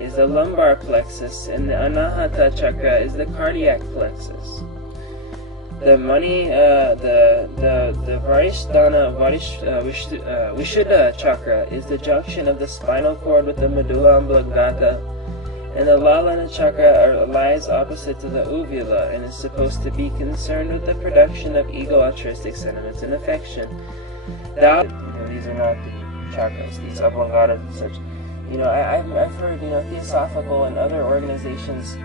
is the lumbar plexus, and the Anahata chakra is the cardiac plexus. The Vishuddha chakra is the junction of the spinal cord with the medulla oblongata, And the Lala chakra lies opposite to the uvula and is supposed to be concerned with the production of ego-altruistic sentiments and affection. These are not the chakras, these ablangadas and such. I've heard, Theosophical and other organizations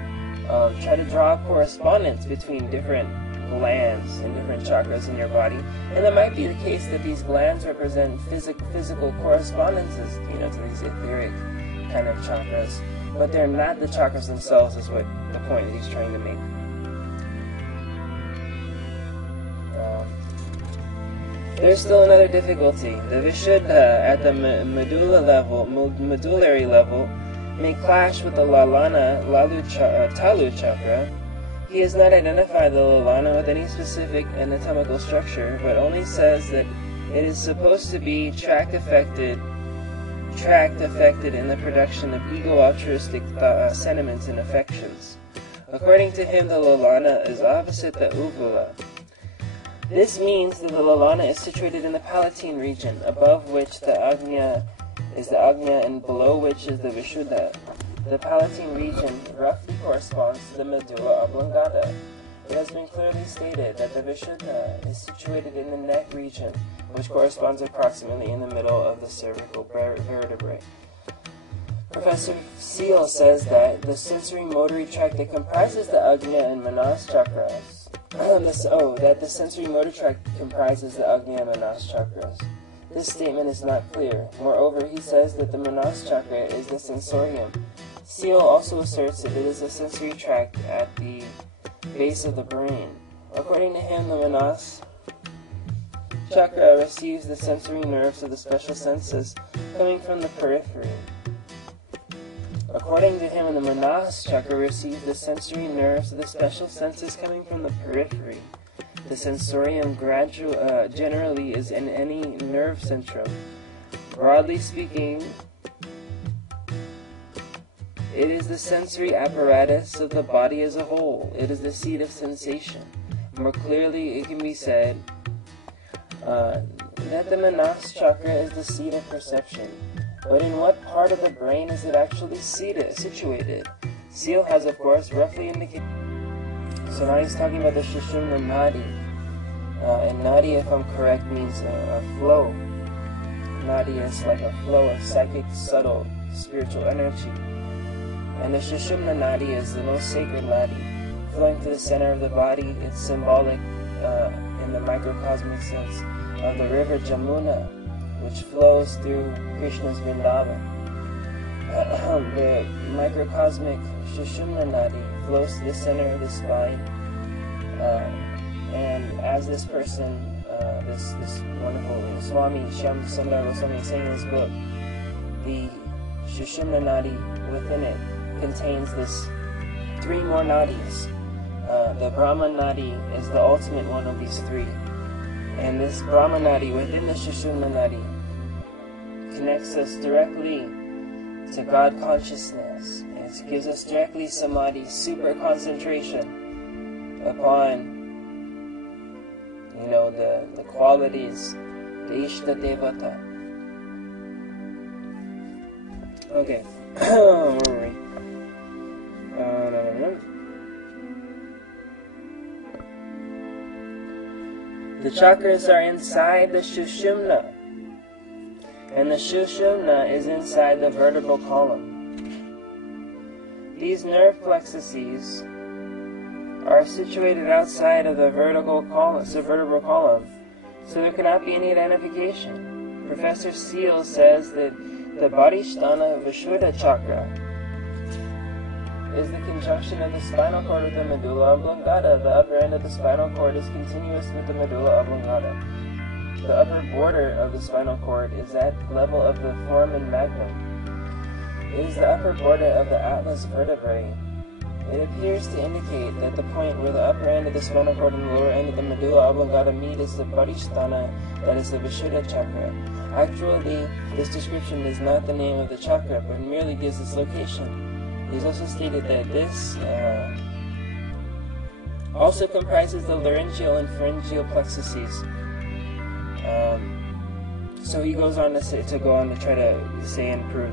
try to draw correspondence between different glands and different chakras in your body. And it might be the case that these glands represent physical correspondences, to these etheric kind of chakras. But they're not the chakras themselves, is what the point that he's trying to make. There's still another difficulty. The Vishuddha at the medullary level may clash with the Lalana Talu chakra. He has not identified the Lalana with any specific anatomical structure, but only says that it is supposed to be tract affected in the production of ego-altruistic sentiments and affections. According to him, the Lalana is opposite the uvula. This means that the Lalana is situated in the Palatine region, above which the Agnya is the Agnya and below which is the Vishuddha. The Palatine region roughly corresponds to the medulla oblongata. It has been clearly stated that the Vishuddha is situated in the neck region, which corresponds approximately in the middle of the cervical vertebrae. Professor Seal says that the sensory motory tract that comprises the Agnya and Manas chakras, that the sensory motor tract comprises the Agnya and Manas chakras. This statement is not clear. Moreover, he says that the Manas chakra is the sensorium. Seal also asserts that it is a sensory tract at the base of the brain. According to him, the Manas chakra receives the sensory nerves of the special senses coming from the periphery. According to him, the Manas chakra receives the sensory nerves of the special senses coming from the periphery. The sensorium generally is in any nerve centrum. Broadly speaking, it is the sensory apparatus of the body as a whole. It is the seat of sensation. More clearly, it can be said that the Manas chakra is the seat of perception. But in what part of the brain is it actually situated? Seal has, of course, roughly indicated. So now he's talking about the Sushumna Nadi. And Nadi, if I'm correct, means a flow. Nadi is like a flow of psychic, subtle, spiritual energy. And the Sushumna Nadi is the most sacred Nadi, flowing to the center of the body. It's symbolic in the microcosmic sense of the river Jamuna, which flows through Krishna's Vrindavan. The microcosmic Sushumna Nadi flows to the center of the spine, and as this person, this wonderful Swami Shyam Sundar Goswami is saying in his book, the Sushumna Nadi within it contains this three more nadis. The Brahma Nadi is the ultimate one of these three. And this Brahma Nadi within the Sushumna Nadi connects us directly to God consciousness. It gives us directly samadhi, super concentration upon, the qualities, the Ishta Devata. Okay. Where were we? The chakras are inside the Sushumna, and the Sushumna is inside the vertebral column. These nerve plexuses are situated outside of the vertebral column, so there cannot be any identification. Professor Seal says that the Bodhisthana Vishuddha chakra is the conjunction of the spinal cord with the medulla oblongata. The upper end of the spinal cord is continuous with the medulla oblongata. The upper border of the spinal cord is at the level of the foramen magnum. It is the upper border of the atlas vertebrae. It appears to indicate that the point where the upper end of the spinal cord and the lower end of the medulla oblongata meet is the Bodhisthana, that is the Vishuddha chakra. Actually, this description is not the name of the chakra, but merely gives its location. He's also stated that this also comprises the laryngeal and pharyngeal plexuses. So he goes on to try to say and prove that